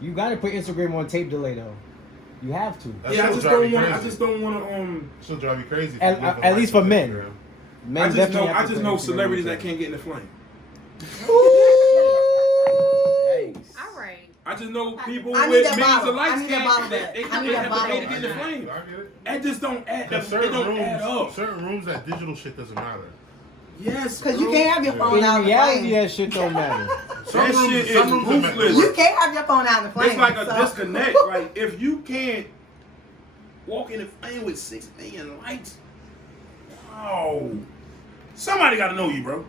You gotta put Instagram on tape delay though. You have to. That Yeah, I shit'll just drive don't you want. I crazy. just don't want to. She'll drive you crazy. if At- you live a at life least for on men. Instagram. Men I just definitely know. have I to just put know Instagram celebrities on that tape. can't get in the flame. Yikes. All right. I just know people I need with that millions bottle. of likes I need that can't. bottle They back. they I need that have to pay to bottle. get in the flame. I get it. It just don't add. It Because certain don't add up. rooms, certain rooms, that digital shit doesn't matter. Yes, Because you bro. can't have your phone In out in the reality, flame. that shit don't matter. That shit is some rooms are ruthless. You can't have your phone out in the flame. It's like a so- disconnect. Like if you can't walk in the flame with 6 million likes, wow, somebody got to know you, bro.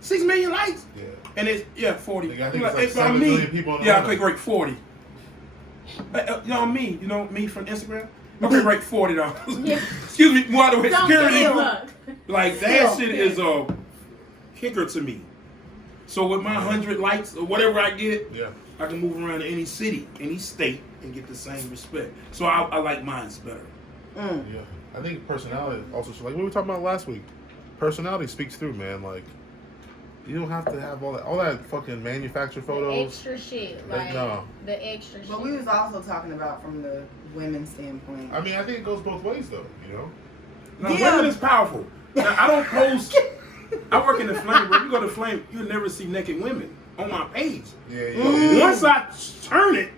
6 million likes, Yeah. and it's 40. Like, I think it's like If 7 I'm million people on the yeah, I line. click rate 40. You know me, me from Instagram. I click rate $40. Yeah. Excuse me, by the way, Don't security. give up. Like that shit is a kicker to me. So with my 100 likes or whatever I get, Yeah. I can move around to any city, any state, and get the same respect. So I like mine's better. Mm. Yeah. I think personality also, like what we were talking about last week. Personality speaks through, man. Like, you don't have to have all that fucking manufactured The photos. extra shit. Like, Like, no. the extra shit. But we was also talking about from the women's standpoint. I mean, I think it goes both ways, though. You know. Now, Yeah. women is powerful. Now, I don't post I work in the Flame, bro. You go to Flame, you'll never see naked women on my page. Yeah. Once I turn it,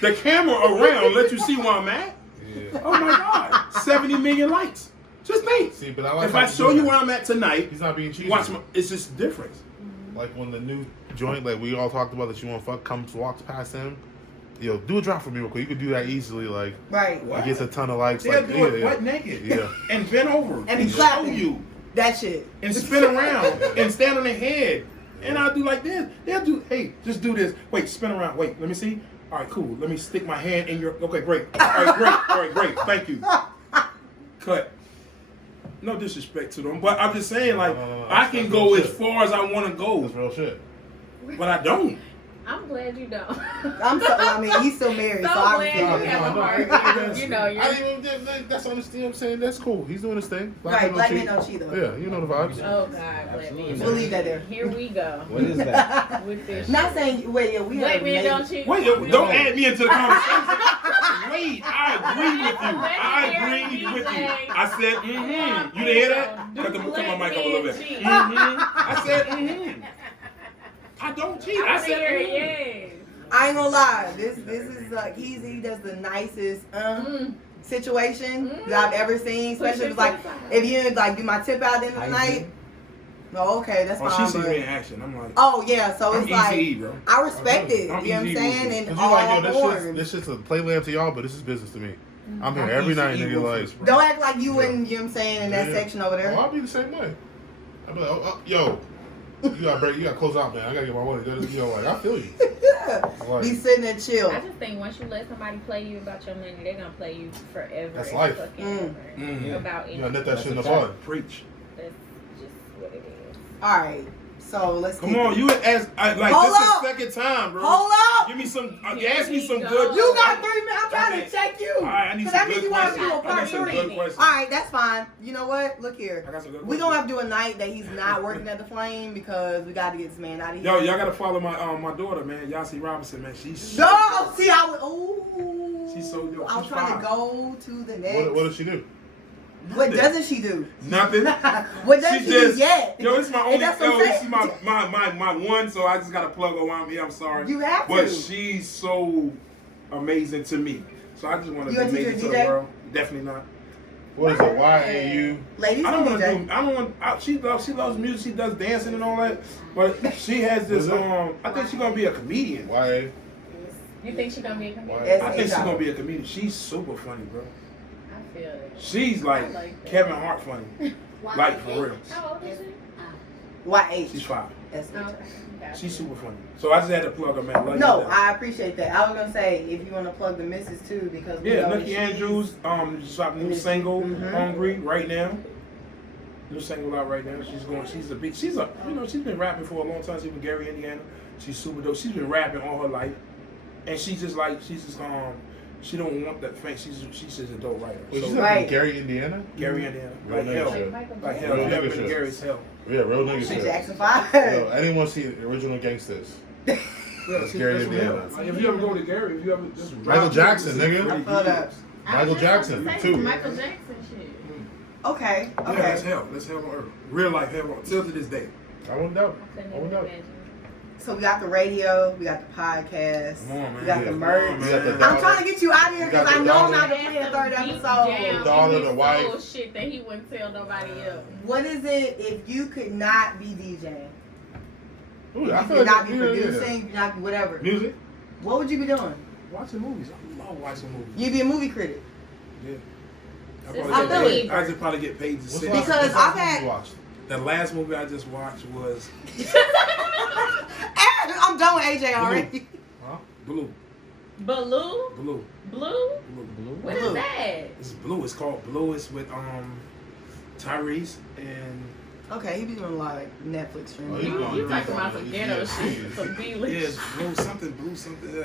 the camera around, let you see where I'm at. Yeah. Oh my God, 70 million likes. Just think. See, but I like if I show you where I'm at tonight, he's not being cheesy. watch my. It's just different. Like when the new joint, like we all talked about that you want to fuck, walks past him. Yo, do a drop for me real quick. You could do that easily. Like, Right. it gets a ton of likes. They'll Like, do it butt naked. Yeah. And bend over. And be show clapping. you. That shit. And spin around. And stand on their head. And I'll do like this. They'll do, hey, just do this. Wait, spin around. Wait, let me see. All right, cool. Let me stick my hand in your, okay, great. All right, great. All right, great. Thank you. Cut. No disrespect to them, but I'm just saying, like, I can go as far as I want to go. That's real shit. But I don't. I'm glad you don't. I mean, he's still married, So so glad obviously. you have a heart. You know, I you're. didn't even, that's understand. I'm saying that's cool. He's doing his thing. Right, black men cheat. don't cheat though. Yeah, you know the vibes. Oh God, black men. We'll leave that there. Here we go What is that? with this. Not shit. saying, wait, yeah, we Black have men don't amazing. cheat. Wait, don't add me into the conversation. Wait, I agree with you. I agreed with you. I said, mm-hmm. You didn't hear that? Cut my mic up a little bit. Mm-hmm. I said, mm-hmm. I don't cheat. I said, mm-hmm. Yes. I ain't gonna lie, this is like he does the nicest situation that I've ever seen. Especially if it's like if you like do my tip out at the end of the night. Oh, okay, that's fine. Oh, she sees but- me in action. I'm like, Oh yeah, so I'm it's like easy, bro. I respect it. I'm You know what I'm easy saying? with And Cause all you like, yo, forms. this shit's a playland to y'all, but this is business to me. I'm here I'm every easy night, to eat nigga. with Like, this, bro. Don't act like you wouldn't. You know what I'm saying in that Yeah. section over there. Oh, I'll be the same way. I'll be like, yo, you gotta close out, man. I gotta get my money. You know, like, I feel you. Like, Be sitting there chill. I just think once you let somebody play you about your money, they're gonna play you forever. That's and life. fucking Mm. ever about you anything. gotta net that shit in the That's a fun. Preach. That's just what it is. All right, so let's Come keep on, it. you like Hold this up. is the second time, bro. Hold up. Give me some. You Here ask me we some go. good. You got 3 minutes. I'm trying Okay. to check you. All right, I need So some that means good you want to questions. do a I need some good priority. questions. All right, that's fine. You know what? Look here. I got some good We questions. gonna have to do a night that he's not working at the Flame because we got to get this man out of here. Yo, y'all gotta follow my my daughter, man. Yasi Robinson, man. She's No, see, I was. Ooh. She's so dope. I was She's trying fine. to go to the next. What does she do? What doesn't she do? Nothing. What doesn't she do yet? Yo, it's my And only. that's what I'm Yo, this is saying. my one. So I just gotta plug her while I'm here. I'm sorry. You have But to. she's so amazing to me. So I just want to You be gonna teach amazing her to the DJ? world. Definitely not. What is it? YAU? Ladies I can don't want to DJ. do. I don't want. She loves music. She does dancing and all that. But she has this. I think she's gonna be a comedian. YA? You think she's gonna be a comedian? Yes. I think she's gonna be a comedian. She's super funny, bro. I feel it. She's I like like that. Kevin Hart funny. Like for real. How old is she? YH. She's 5. That's Oh, it. okay. Gotcha. She's super funny. So I just had to plug her, man. Love you No, to death. I appreciate that. I was gonna say if you want to plug the missus too because we Yeah, know that Nikki she's- Andrews, just dropped a new single, Mhm. "Hungry," right now. New single out right now. She's been rapping for a long time. She's been Gary, Indiana. She's super dope. She's been rapping all her life, and she don't want that fame. She's just a dope writer. Wait, So, she's not Right. from Gary, Indiana? Gary, Indiana, Real like nigga hell, shit. Michael like Jackson. hell. Real You ever nigga been to shit. Gary's hell? Yeah, real nigga She's shit. Jackson 5. Yo, I didn't want to see the original gangsters. Yeah, That's Gary, from Indiana. hell. Like, if you ever go to Gary, if you ever just Michael Jackson, it's nigga. pretty I feel that. good. Michael Jackson, Say too. Michael Jackson shit. Okay. Yeah, that's Okay. hell. That's hell on earth. Real life hell on till to this day. I wouldn't doubt. I couldn't I even wouldn't doubt. imagine. So we got the radio, we got the podcast, Come on, man. we got Yeah, the come merch. on, You got the man. I'm daughter. trying to get you out of here You got because I the know I'm daughter. not gonna play a third Deep episode. down The daughter, in the his wife. soul shit that he wouldn't tell nobody else. What is it if you could not be DJing? Ooh, You I feel could not like be producing, you could not be whatever. Music, What would you be doing? watching movies. I love watching movies. You'd be a movie critic. Yeah. I probably feel get it. paid. I just probably get paid to What's sit. the last- Because what's the last I've movie had- you watched? The last movie I just watched was I'm done with AJ already. Huh? Blue. Baloo? Blue. Blue? Blue. What Blue. is that? It's Blue. It's called Blue. It's with Tyrese and Okay, he be doing a lot of Netflix Oh, streaming. he You going talking about some yeah, ghetto yeah. shit, some yeah, B-list. it's Blue something.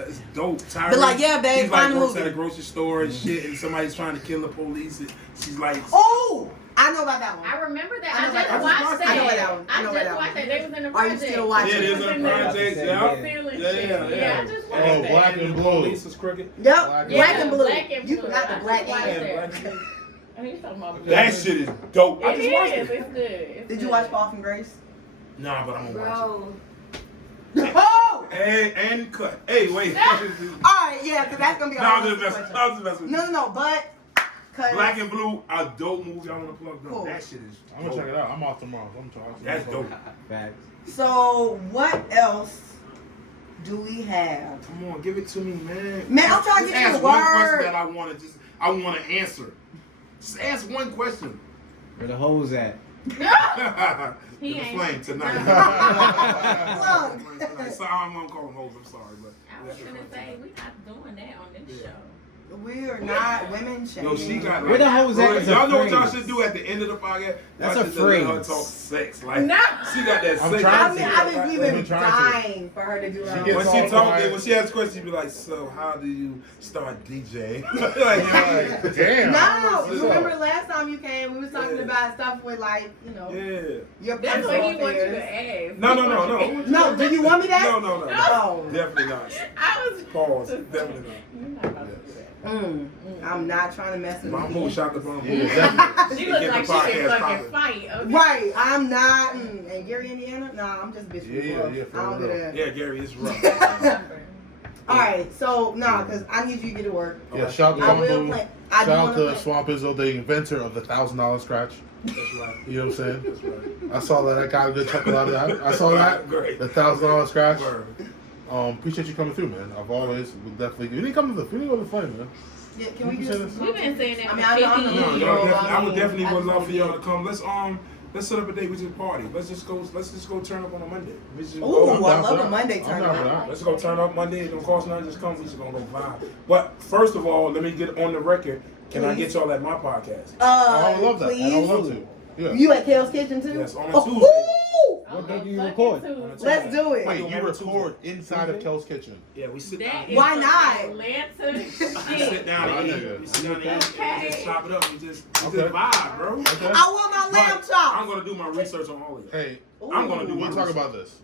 It's dope. Tyrese. But like, yeah, babe, he's like find a works movie. at a grocery store and shit, and somebody's trying to kill the police. And she's like, Oh, I know about that one. I remember that. I know I just about watched that. I know about that. that one. I I know just about that watched that. They was in the Are you project. still watching? yeah, it is in the project. Yeah. Feeling Yeah, shit. yeah, Yeah, I just watched Oh, that. Black and Blue. Police is crooked. Yep, Black black and blue. Black and You Blue. forgot I the black just watched and. Yeah, that. black and blue. He's talking about That shit is dope. I just watched It's it. good. It's Did you good. watch Fall from Grace? Nah, but I'm gonna watch Bro. Oh! it. And cut. Hey, wait. Alright, yeah, because that's going to be No, our I'm just next messing. question. I'm just messing. No, but. Black and Blue, a dope movie. I want to plug. Cool. That shit is. I'm gonna check it out. I'm off tomorrow. So I'm trying. That's dope. Facts. So, what else do we have? Come on, give it to me, man. Man, I'm trying to get you ask the one word. question that I want to answer. Just ask one question. Where the hoes at? He The ain't. flame tonight. Look. So I'm gonna call them hoes. I'm sorry, but I was gonna say we're not doing that on this show. We are not women shaming. yo, she got. Where the hoes at is a Y'all know what y'all phrase. should do at the end of the podcast? That's Y'all a should let her phrase. talk sex. Like No. she got that I'm sex. trying to. I mean, we've been I'm trying to. dying for her to do She her gets When own. she all talk, quiet. when she asks questions, she be like, "So how do you start DJing?" like, Like, damn. No, What's remember up? last time you came, we was talking Yeah. about stuff with like, yeah. your That's personal what he wants you affairs. to ask. No. No, do you want me that? No. No. Definitely not. I was. Pause. Definitely not. You're not about to do that. I'm not trying to mess with Bamboo you. shot the bamboo. Yeah, definitely. She looks Get like the she can podcast fucking popping. fight. Okay? Right, I'm not. And Gary, Indiana? Nah, I'm just bitch from Yeah, Wolf. for I don't do real. that. Yeah, Gary, it's rough. Alright, so, because I need you to get to work. Yeah, shout I out will to play. I do shout out want to to play. Swamp Izzo, the inventor of the $1,000 scratch. That's right. You know what I'm saying? That's right. I saw that. I got a good chuckle out of that. I saw that. Great. The $1,000 scratch. Word. Appreciate you coming through, man. I've always would definitely. You didn't come to the. You didn't go to the flame, man. Yeah, can we You just... said We've been saying that I mean, for I know- 50 No, years. y'all definitely, I would definitely I would just love for wanna y'all to come. Let's set up a date. We just party. Let's just go turn up on a Monday. We just Ooh, go- I down love for a that. Monday I'm turn down for up. that. Let's go turn up Monday. It don't cost nothing. Just come. We just gonna go vibe. But first of all, let me get on the record. Can I Please. get y'all at my podcast? I would love that. I Please. would love to. Yeah. You at Kale's Kitchen too? Yes, on a Oh, Tuesday. woo! What day do you Fucking record? Tuesday. Let's do it. Wait, you on a record inside of Kel's kitchen? Yeah, we sit That down. is Why some not? Atlanta We sit shit. down and My eat. nigga. We sit down and eat. We just chop it up. We just vibe, bro. Okay. I want my lamb But chop. I'm gonna do my research on all of you. Hey, I'm gonna do we'll my talk research. about this.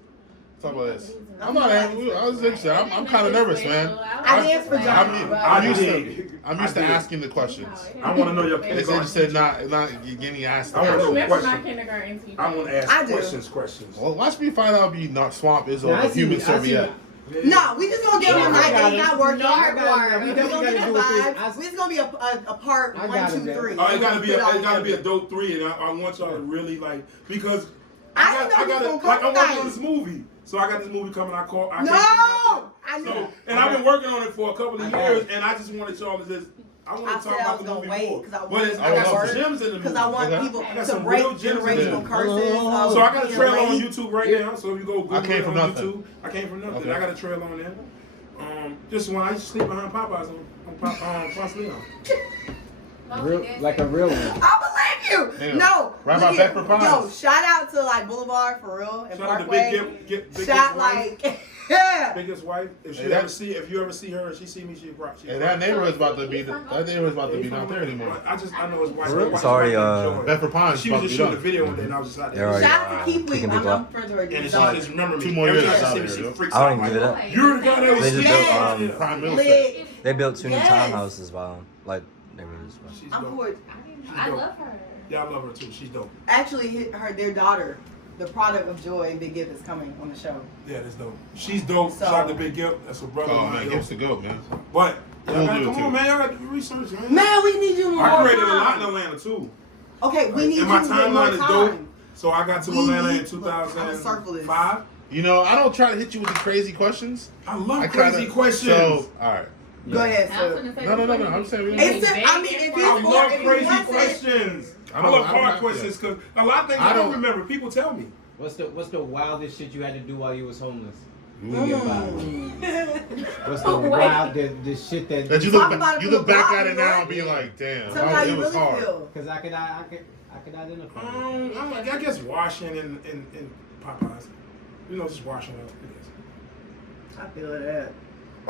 Talk about this. I'm I'm not. not- I was interested. I'm kind of nervous, man. I dance for John. I'm used did. to I did. asking the questions. I want to know your It's kindergarten. interested not getting asked. I wanna know Remember my question. kindergarten teacher. I want to I ask do. questions. Well, watch me find out. Be not Swamp Izzo, Now, I the see- human I see- serviette. No, we just gonna give him a I night. got He's it. not working. No, I got it. We We just definitely gonna get gotta the do it. vibe. It's gonna be a part I 1, got 2, it, man. 3. Oh, it gotta be Put it all a together. dope 3, and I want y'all to really like because I didn't know you was gonna come I'm working tonight. on this movie, so I got this movie coming. I No, can't I do know. So, and I've been working on it for a couple I of got years, it. and I just wanted y'all to just. I I want to said talk I about was the gonna movie wait more. because I But want. it's, I I got got some work gems in the movie. because I want Okay. people I got to some break real gems in generational there. curses. of So I got a being trailer on late. YouTube right now. So if you go Google I came it from on nothing. YouTube, I came from nothing. Okay. I got a trailer on there. Just when I used to sleep behind Popeyes on Ponce Leon. Like a real one. I believe you. Damn. No. Right look about here. Beckford Pines. Yo, shout out to like Boulevard for real and Shout out to Parkway. Big Shout wife. like yeah. Biggest wife. If Hey, that- if you ever see her and she see me, she rock. And that neighborhood's about to be. That neighborhood's about to be not there anymore. I know his wife. For real? Her wife Sorry, is like enjoy. Bedford Pines. She was about just to shooting be a video done. one day, and I was just out Yeah, there. right. Shout out to Keep Picking Week. people I'm up. friends with her. And she dog. just remember me. 2 more Every years time out she there, see me, yo. she freaks I don't out. even give it up. Like, you're the guy that was They just sleeping. built, Prime Middle Lit. They built 2 new Yes. townhouses by them. Like, neighborhoods. She's I'm dope. for it. I love her. Yeah, I love her too. She's dope. Actually, their daughter, the product of Joy and Big Gift, is coming on the show. Yeah, that's dope. She's dope. So- Shout out to Big Gift. That's a brother. Oh of mine, man, yo. gets to go, man. But y'all We'll gotta do it come too. on, man. Y'all gotta do research, man. Man, we need you more I created a time. lot in Atlanta too. Okay, we need And you my to get more timeline is time. dope. So I got to We Atlanta in need- look, I'ma circle this. 2005. You know, I don't try to hit you with the crazy questions. I love I crazy kinda- questions. So, all right. Go ahead, I was sir. gonna say No. I'm saying we It's a- I mean, if I it's- love if he crazy wants it- questions. I I don't- love I don't hard have questions because a lot of things I I don't don't- remember. People tell me. What's the wildest shit you had to do while you was homeless? Mm. What's the Wait. wild the shit that? That you Talk look, about it you from look the back block, at it now right? and be like, damn, Tell me how it you was really hard. feel. Because I could identify. I guess washing and Popeyes. You know, just washing up. I guess. I feel that.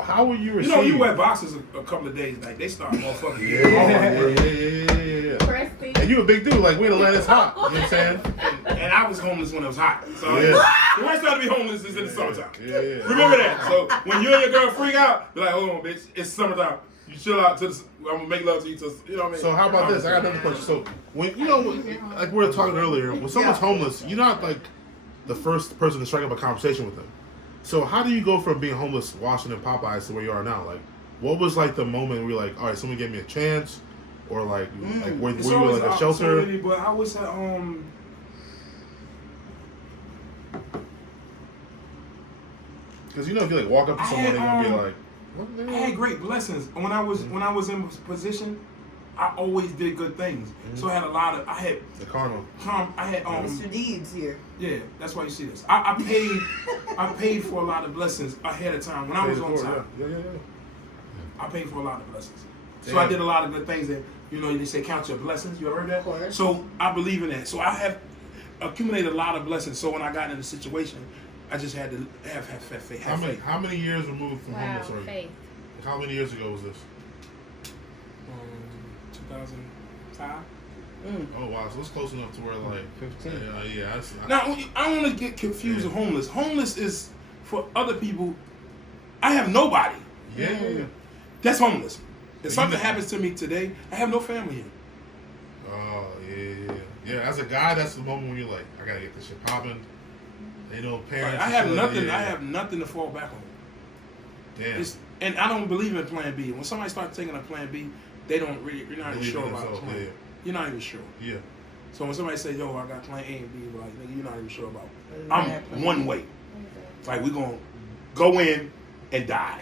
How were you You received? know, you wear boxes a couple of days. Like they start motherfucking. Yeah. Prestige. And you a big dude, like we in Atlanta, it's hot. You know what I'm saying? And I was homeless when it was hot. So Yeah. the worst time to be homeless is in the summertime. Yeah. Remember that. So when you and your girl freak out, be like, hold on, bitch, it's summertime. You chill out to the. I'm gonna make love to you. You know what I mean? So how about this? I got another question. So when like we were talking earlier, when someone's homeless, you're not like the first person to strike up a conversation with them. So how do you go from being homeless, washing in Popeyes to where you are now? Like, what was like the moment where you're like, all right, someone gave me a chance, or like were you like a shelter? But I was at Because if you like walk up to someone and you're gonna be like, what, I had great blessings when I was in position. I always did good things. So I had the karma. I had Mr. Deeds here. Yeah, that's why you see this. I paid for a lot of blessings ahead of time when I was on top. Yeah. I paid for a lot of blessings. So Damn. I did a lot of good things that they say count your blessings. You ever heard that? Of course. So I believe in that. So I have accumulated a lot of blessings. So when I got in the situation, I just had to have faith. How many years removed from homeless are you? Faith. How many years ago was this? 2005. Oh wow, so it's close enough to where like 15. Now I don't want to get confused with homeless. Homeless is for other people. I have nobody. Yeah. That's homeless. If something happens to me today, I have no family here. Oh yeah. As a guy, that's the moment when you're like, I gotta get this shit popping. Parents. I have nothing. I have nothing to fall back on. Damn. And I don't believe in Plan B. When somebody starts taking a Plan B, they don't really. You're not even sure about the plan. Yeah. You're not even sure. Yeah. So when somebody say, "Yo, I got Plan A and B," we're like, "Nigga, you're not even sure about it." I'm one way. Like we're gonna go in and die.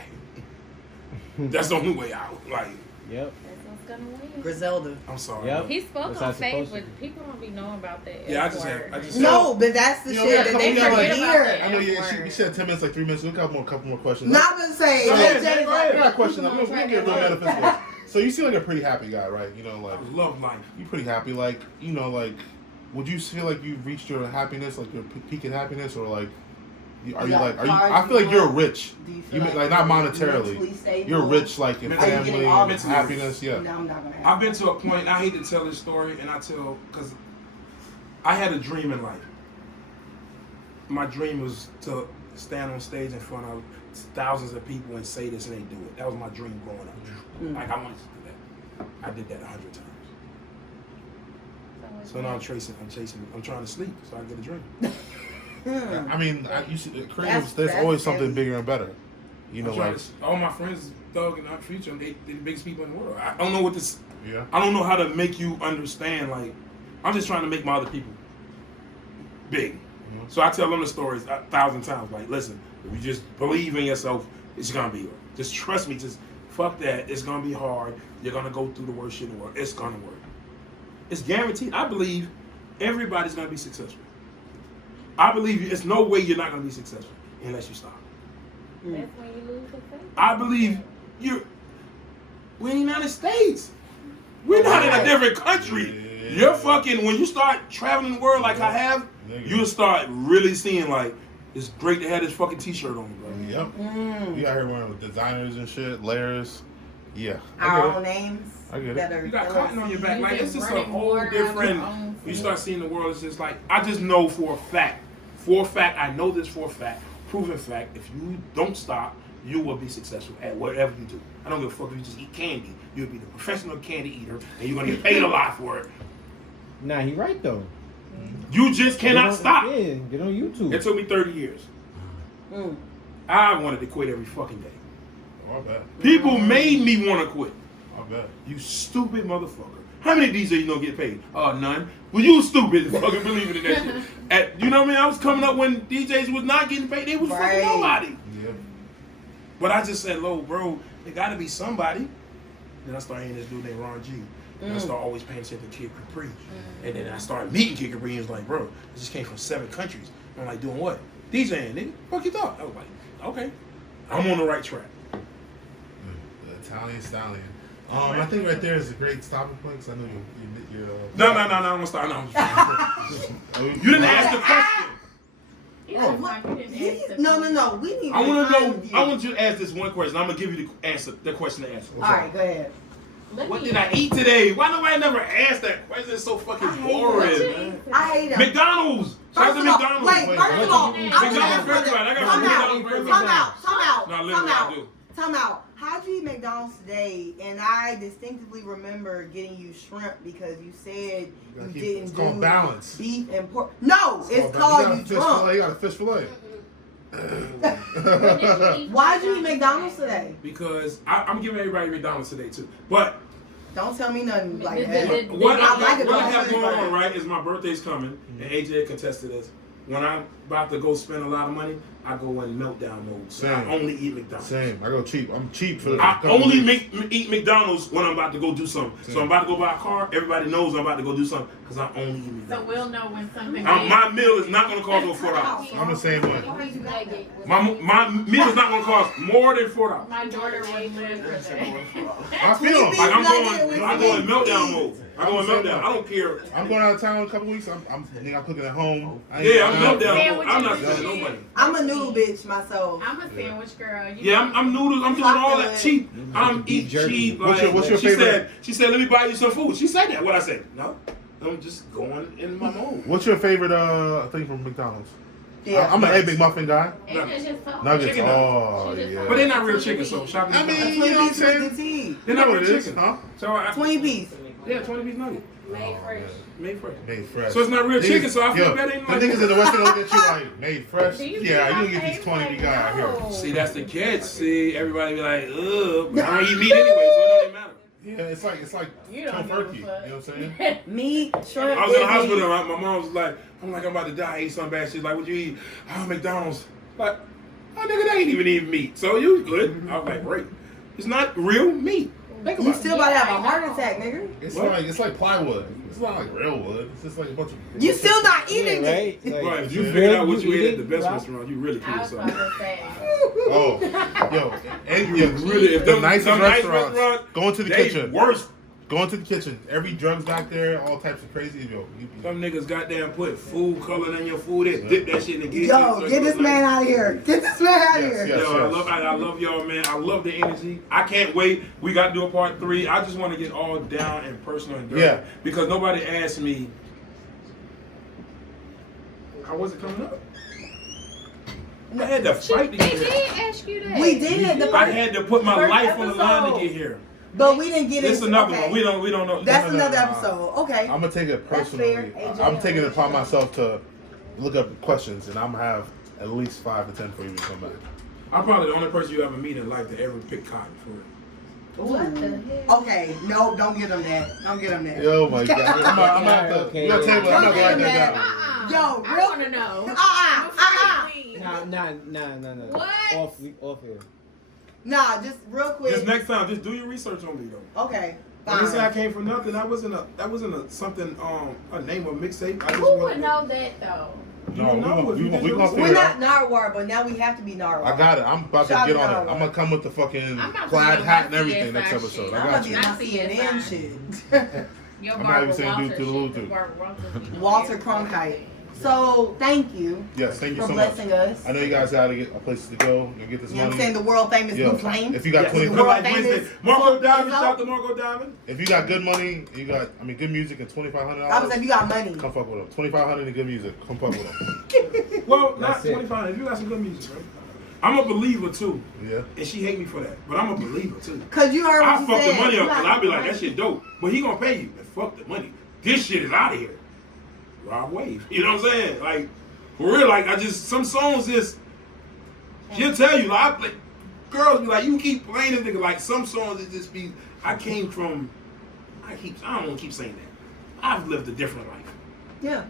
That's the only way out. Like. Yep. That's what's gonna win. Griselda. I'm sorry. Yep. He spoke That's on how faith, it's but supposed people don't be knowing about that. Yeah, I just No, but that's the You know, shit we that they got forget like- here. I know you said 10 minutes, like 3 minutes. We'll have a couple more questions. Not gonna say. Go ahead, Jay's go ahead. I got a question. We'll get real metaphysical. So you seem like a pretty happy guy, right? I love life. You're pretty happy. Like, would you feel like you've reached your happiness, like your peak of happiness, or like, I feel like you're rich. You like not monetarily. You're rich, like in family, and happiness. Yeah. No, I'm not gonna. I've been to a point. I hate to tell this story, and because I had a dream in life. My dream was to stand on stage in front of thousands of people and say this and they do it. That was my dream growing up. Like I wanted to do that. I did that 100 times. So now I'm trying to sleep so I get a dream. I mean, you see, creatives. There's always something bigger and better. All my friends, Doug and our future, they're the biggest people in the world. I don't know what this. Yeah. I don't know how to make you understand. Like, I'm just trying to make my other people big. Mm-hmm. So I tell them the stories 1,000 times. Like, listen, if you just believe in yourself, it's gonna be. Just trust me. Just fuck that. It's gonna be hard. You're gonna go through the worst shit in the world. It's gonna work. It's guaranteed. I believe everybody's gonna be successful. I believe there's no way you're not gonna be successful unless you stop. That's when you lose your faith. I believe we're in the United States. We're not in a different country. Yeah. You're fucking, when you start traveling the world like I have, you'll start really seeing like, it's great to have this fucking t-shirt on, bro. Yep. You out here wearing with designers and shit, layers. Yeah. Our own names. I get it. You got cotton on your back. Like, it's just a running whole water out different, your own you start seeing the world, it's just like, I just know for a fact, I know this for a fact, proven fact, if you don't stop, you will be successful at whatever you do. I don't give a fuck if you just eat candy. You'll be the professional candy eater, and you're gonna get paid a lot for it. Nah, he right though. You just cannot stop. Yeah, get on YouTube. It took me 30 years. I wanted to quit every fucking day. Oh, I bet. People made me want to quit. I bet. You stupid motherfucker. How many DJs you gonna get paid? None. Well, you stupid fucking believing in that shit. You know what I mean? I was coming up when DJs was not getting paid. They was fucking nobody. Yeah. But I just said, "Lo, bro, it gotta be somebody." Then I started hearing this dude named Ron G. And I started always paying attention to Kid Capri. And then I started meeting Kid Capri and he was like, "Bro, I just came from 7 countries." I'm like, "Doing what?" "DJing, nigga. Fuck you thought?" I was like, "Okay. I'm on the right track." The Italian stallion. I think right there is a great stopping point because I know you're No, I'm gonna start. No, you didn't ask the question. No. We need. I want to know. I want you to ask this one question. I'm gonna give you the answer. The question to answer. All right, go ahead. What did I eat today? Why nobody never asked that question? It's so fucking boring. I hate it. McDonald's. Shout out to McDonald's. Wait, first of all, McDonald's first. I got come out. No, literally, I do. Time out. How'd you eat McDonald's today? And I distinctively remember getting you shrimp because you said you didn't It's do called balance. beef and pork. No, it's called you drunk. You got a fish fillet. Why'd you eat McDonald's today? Because I'm giving everybody McDonald's today too. But Don't tell me nothing like that. what I like it I all have flavor. going on, right, is my birthday's coming, and AJ contested this. When I'm about to go spend a lot of money, I go in meltdown mode. So I only eat McDonald's. Same. I go cheap. I'm cheap for. I only eat McDonald's when I'm about to go do something. Same. So I'm about to go buy a car. Everybody knows I'm about to go do something because I only eat So McDonald's. we'll know when something. My meal is not going to cost over $4. I'm the same way. My meal is not going to cost more than $4. My daughter would live for that. I feel them. Like I go in meltdown mode. I go in meltdown. I don't care. I'm going out of town in a couple weeks. I'm cooking at home. Yeah, I'm meltdown mode. I'm not spending no money. I'm a noodle bitch myself. I'm a sandwich girl. Yeah, I'm noodles. I'm doing all that cheap. I'm eat cheap. Like, What's your favorite? She said, let me buy you some food. She said that. What I said? No, I'm just going in my mode. What's your favorite thing from McDonald's? Yeah. I'm an Egg McMuffin guy. It's just so Nuggets. Chicken Oh nuggets. yeah. But they're not real chicken, so shop I mean, 20 you know what I'm piece saying? with the tea. they're not You know real what it is, chicken. huh? So 20 piece. Yeah, 20 piece nugget. made fresh. Made fresh. Made fresh. So it's not real chicken, so I feel better than The like. niggas in the West End look at you like made fresh. These Yeah, are you don't get these made 20 fresh, guy out here. no. See, that's the catch. See, everybody be like, ugh, but I don't eat meat anyway, so it don't even matter. Yeah, it's like You don't turkey. give You a know fuck. what I'm saying? Meat, shrimp. I was in the red hospital. meat. My mom was like, I'm about to die. I ate something bad. She's like, what you eat? Oh, McDonald's. Like, oh, nigga, they ain't even eating meat. So you good. I was like, great. It's not real meat. Think You about it. still about to have a heart attack, nigga. It's like plywood. It's not like real wood. It's just like a bunch of. You still not eating Yeah, it. right? Like, Right, if You you figure out what you you ate at the eat best it, restaurant, you really kill I was about yourself. to say. Oh, yo, and yo, Really, if the them nicest some nice restaurants, restaurants, go into the they kitchen. worse. Go into the kitchen. Every drug's back there. All types of crazy. Yo, Some niggas goddamn put food color in your food. They dip that shit in the kitchen. Yo, so get it this look man like- out of here. Get this man out of Yes, here. yes. Yo, I love y'all, man. I love the energy. I can't wait. We got to do a part 3. I just want to get all down and personal and dirty. Yeah. Because nobody asked me, how was it coming up? I had to fight to They get did here. ask you that. We did the I first, had to put my first life on the line to episode. get here. but we didn't get This is into another okay. one. We don't know. That's No, no, another no, no. episode. Okay. I'm gonna take it That's personally. fair. AJ, I'm taking it upon yeah. myself to look up questions, and I'm gonna have at least 5 to 10 for you to come back. I'm probably the only person you ever meet in life that ever picked cotton for it. What the hell? Okay. No, don't get him that. Don't get him that. Yo, my God, I'm gonna have to. Okay, You gotta tell me. I'm Don't gonna get write him that that. down. Yo, I real. want to know. Nah. What? Off here. Nah, just real quick. Just next time, just do your research on me though. Okay. When they say I Fine. came from nothing, that wasn't a something a name of mixtape. I just Who would wanted know that though? You No, know, if you just we do gonna research. figure We're it not out. Narwhal, but now we have to be Narwhal. I got it. I'm about to Shout get out on to it. I'm Narwhal. gonna come with the fucking I'm about to plaid be on hat and my everything CSI next shit. episode. I'm I gonna got be you. on my I see it CNN fine. shit. Your I'm not Barbara even saying Walters do to the Lulu shit, too. Barbara Walters be Walter everything. Cronkite. So thank you Yes, thank you for so much. blessing us. I know you guys gotta get a place to go and get this You know what I'm money. saying? The world famous Yo, Blue Flame. if you got Yes, 20, the come world back Wednesday. famous Marco Swamp Diamond, Izzo. shout out to Marco Diamond. if you got good money, good music and $2,500. I was like, if you got money. Come fuck with them. $2,500 and good music. Come fuck with them. Well, not That's it. 25. If you got some good music, bro. I'm a believer too, Yeah. and she hate me for that, but I'm a believer too. Cause you heard I what fuck you the said. money You up, and got I'll be like, money. that shit dope, but he gonna pay you. And fuck the money. This shit is out of here. Rob Wave. You know what I'm saying? Like, for real, like, some songs just, she'll tell you, like, girls be like, you keep playing this nigga, like, some songs it just be, I don't want to keep saying that. I've lived a different life. Yeah.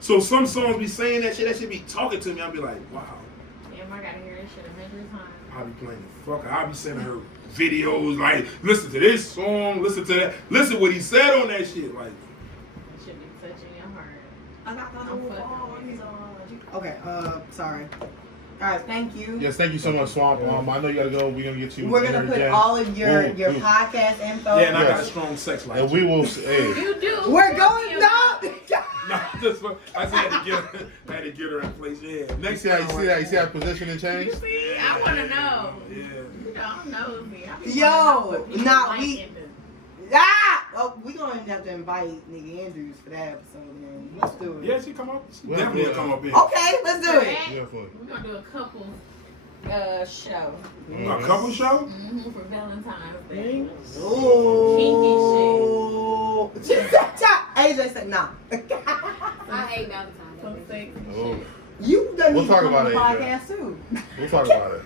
So some songs be saying that shit be talking to me, I'll be like, wow. Damn, I gotta hear this shit 100 times. I'll be playing the fuck. I'll be sending her videos, like, listen to this song, listen to that, listen what he said on that shit, like. It should be touching your heart. I got the I'm whole fucking ball. with He's Okay, sorry. All right, thank you. Yes, thank you so much, Swamp. I know you gotta go. We're gonna get you. We're gonna dinner put again. all of your Ooh. podcast info. Yeah, and I got a Yes. strong sex life. And we will. Hey, You do. We're going up. No, just I just had to get her in place. Yeah. you Next see how time. you see how positioning You changed? see, I wanna know. Yeah. You don't know me. I be Yo, wanting to know what people nah, like we- in the- Oh, we gonna have to invite nigga Andrews for that episode, man. Let's do it. Yeah, she come up. She Well, definitely yeah. come up here. Okay, let's do it. Definitely. We're gonna do a couple show. A couple show? For Valentine's Day. Ooh. AJ said nah. I hate Valentine's Day. Oh. You done We'll need to talk come about on the it, AJ. podcast too. We'll talk about it.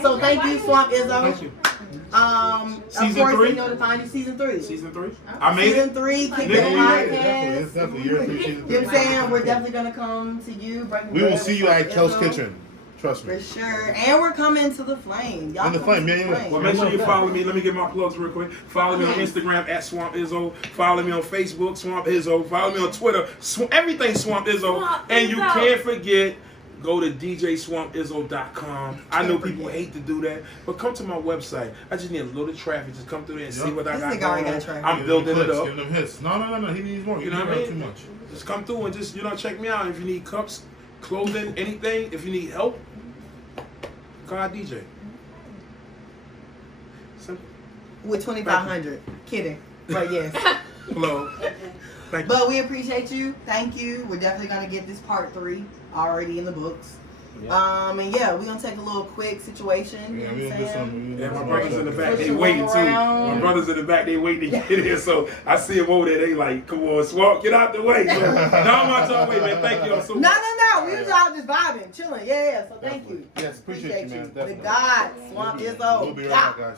So thank you, Swamp Izzo. Thank you. Of Season course, 3? you know to find you season 3. Season 3? I made Season it. 3, Nigga, Kickback we made it. podcast. It's definitely year 3, season 3. You know what I'm saying? We're definitely gonna come to you. We will see you at Kel's Kitchen. Trust For me. sure. And we're coming to the flame. Y'all In the come flame, to yeah, the yeah. flame. Well, make sure you follow me. Let me get my plugs real quick. Follow me on Instagram at Swamp Izzo. Follow me on Facebook, Swamp Izzo. Follow me on Twitter, everything Swamp Izzo. And you can't forget, go to DJSwampIzzo.com. I know people hate to do that, but come to my website. I just need a little traffic. Just come through there and see what I This got nigga already going got on. traffic. I'm building it up. Give them hits. No. He needs more. You know what I Too mean? much. Just come through and just, check me out. If you need cups, clothing, anything, if you need help, call DJ. Simple. With 2,500. Kidding. But yes. Hello. Thank you. But we appreciate you. Thank you. We're definitely gonna get this part 3 already in the books. And yeah, we're gonna take a little quick situation. Yeah, You we know do what I'm saying? something. Yeah, my brothers in the back, Push they the waiting roll too. around. My brothers in the back, they waiting to get here. So I see them over there, they like, come on, Swamp, get out the way. So now I'm out your way, man. Thank y'all so much. No. We was out just vibing, chilling. Yeah. So thank you. Yes, appreciate you, man. The Definitely. God, Swamp Izzo. We'll be right back, guys.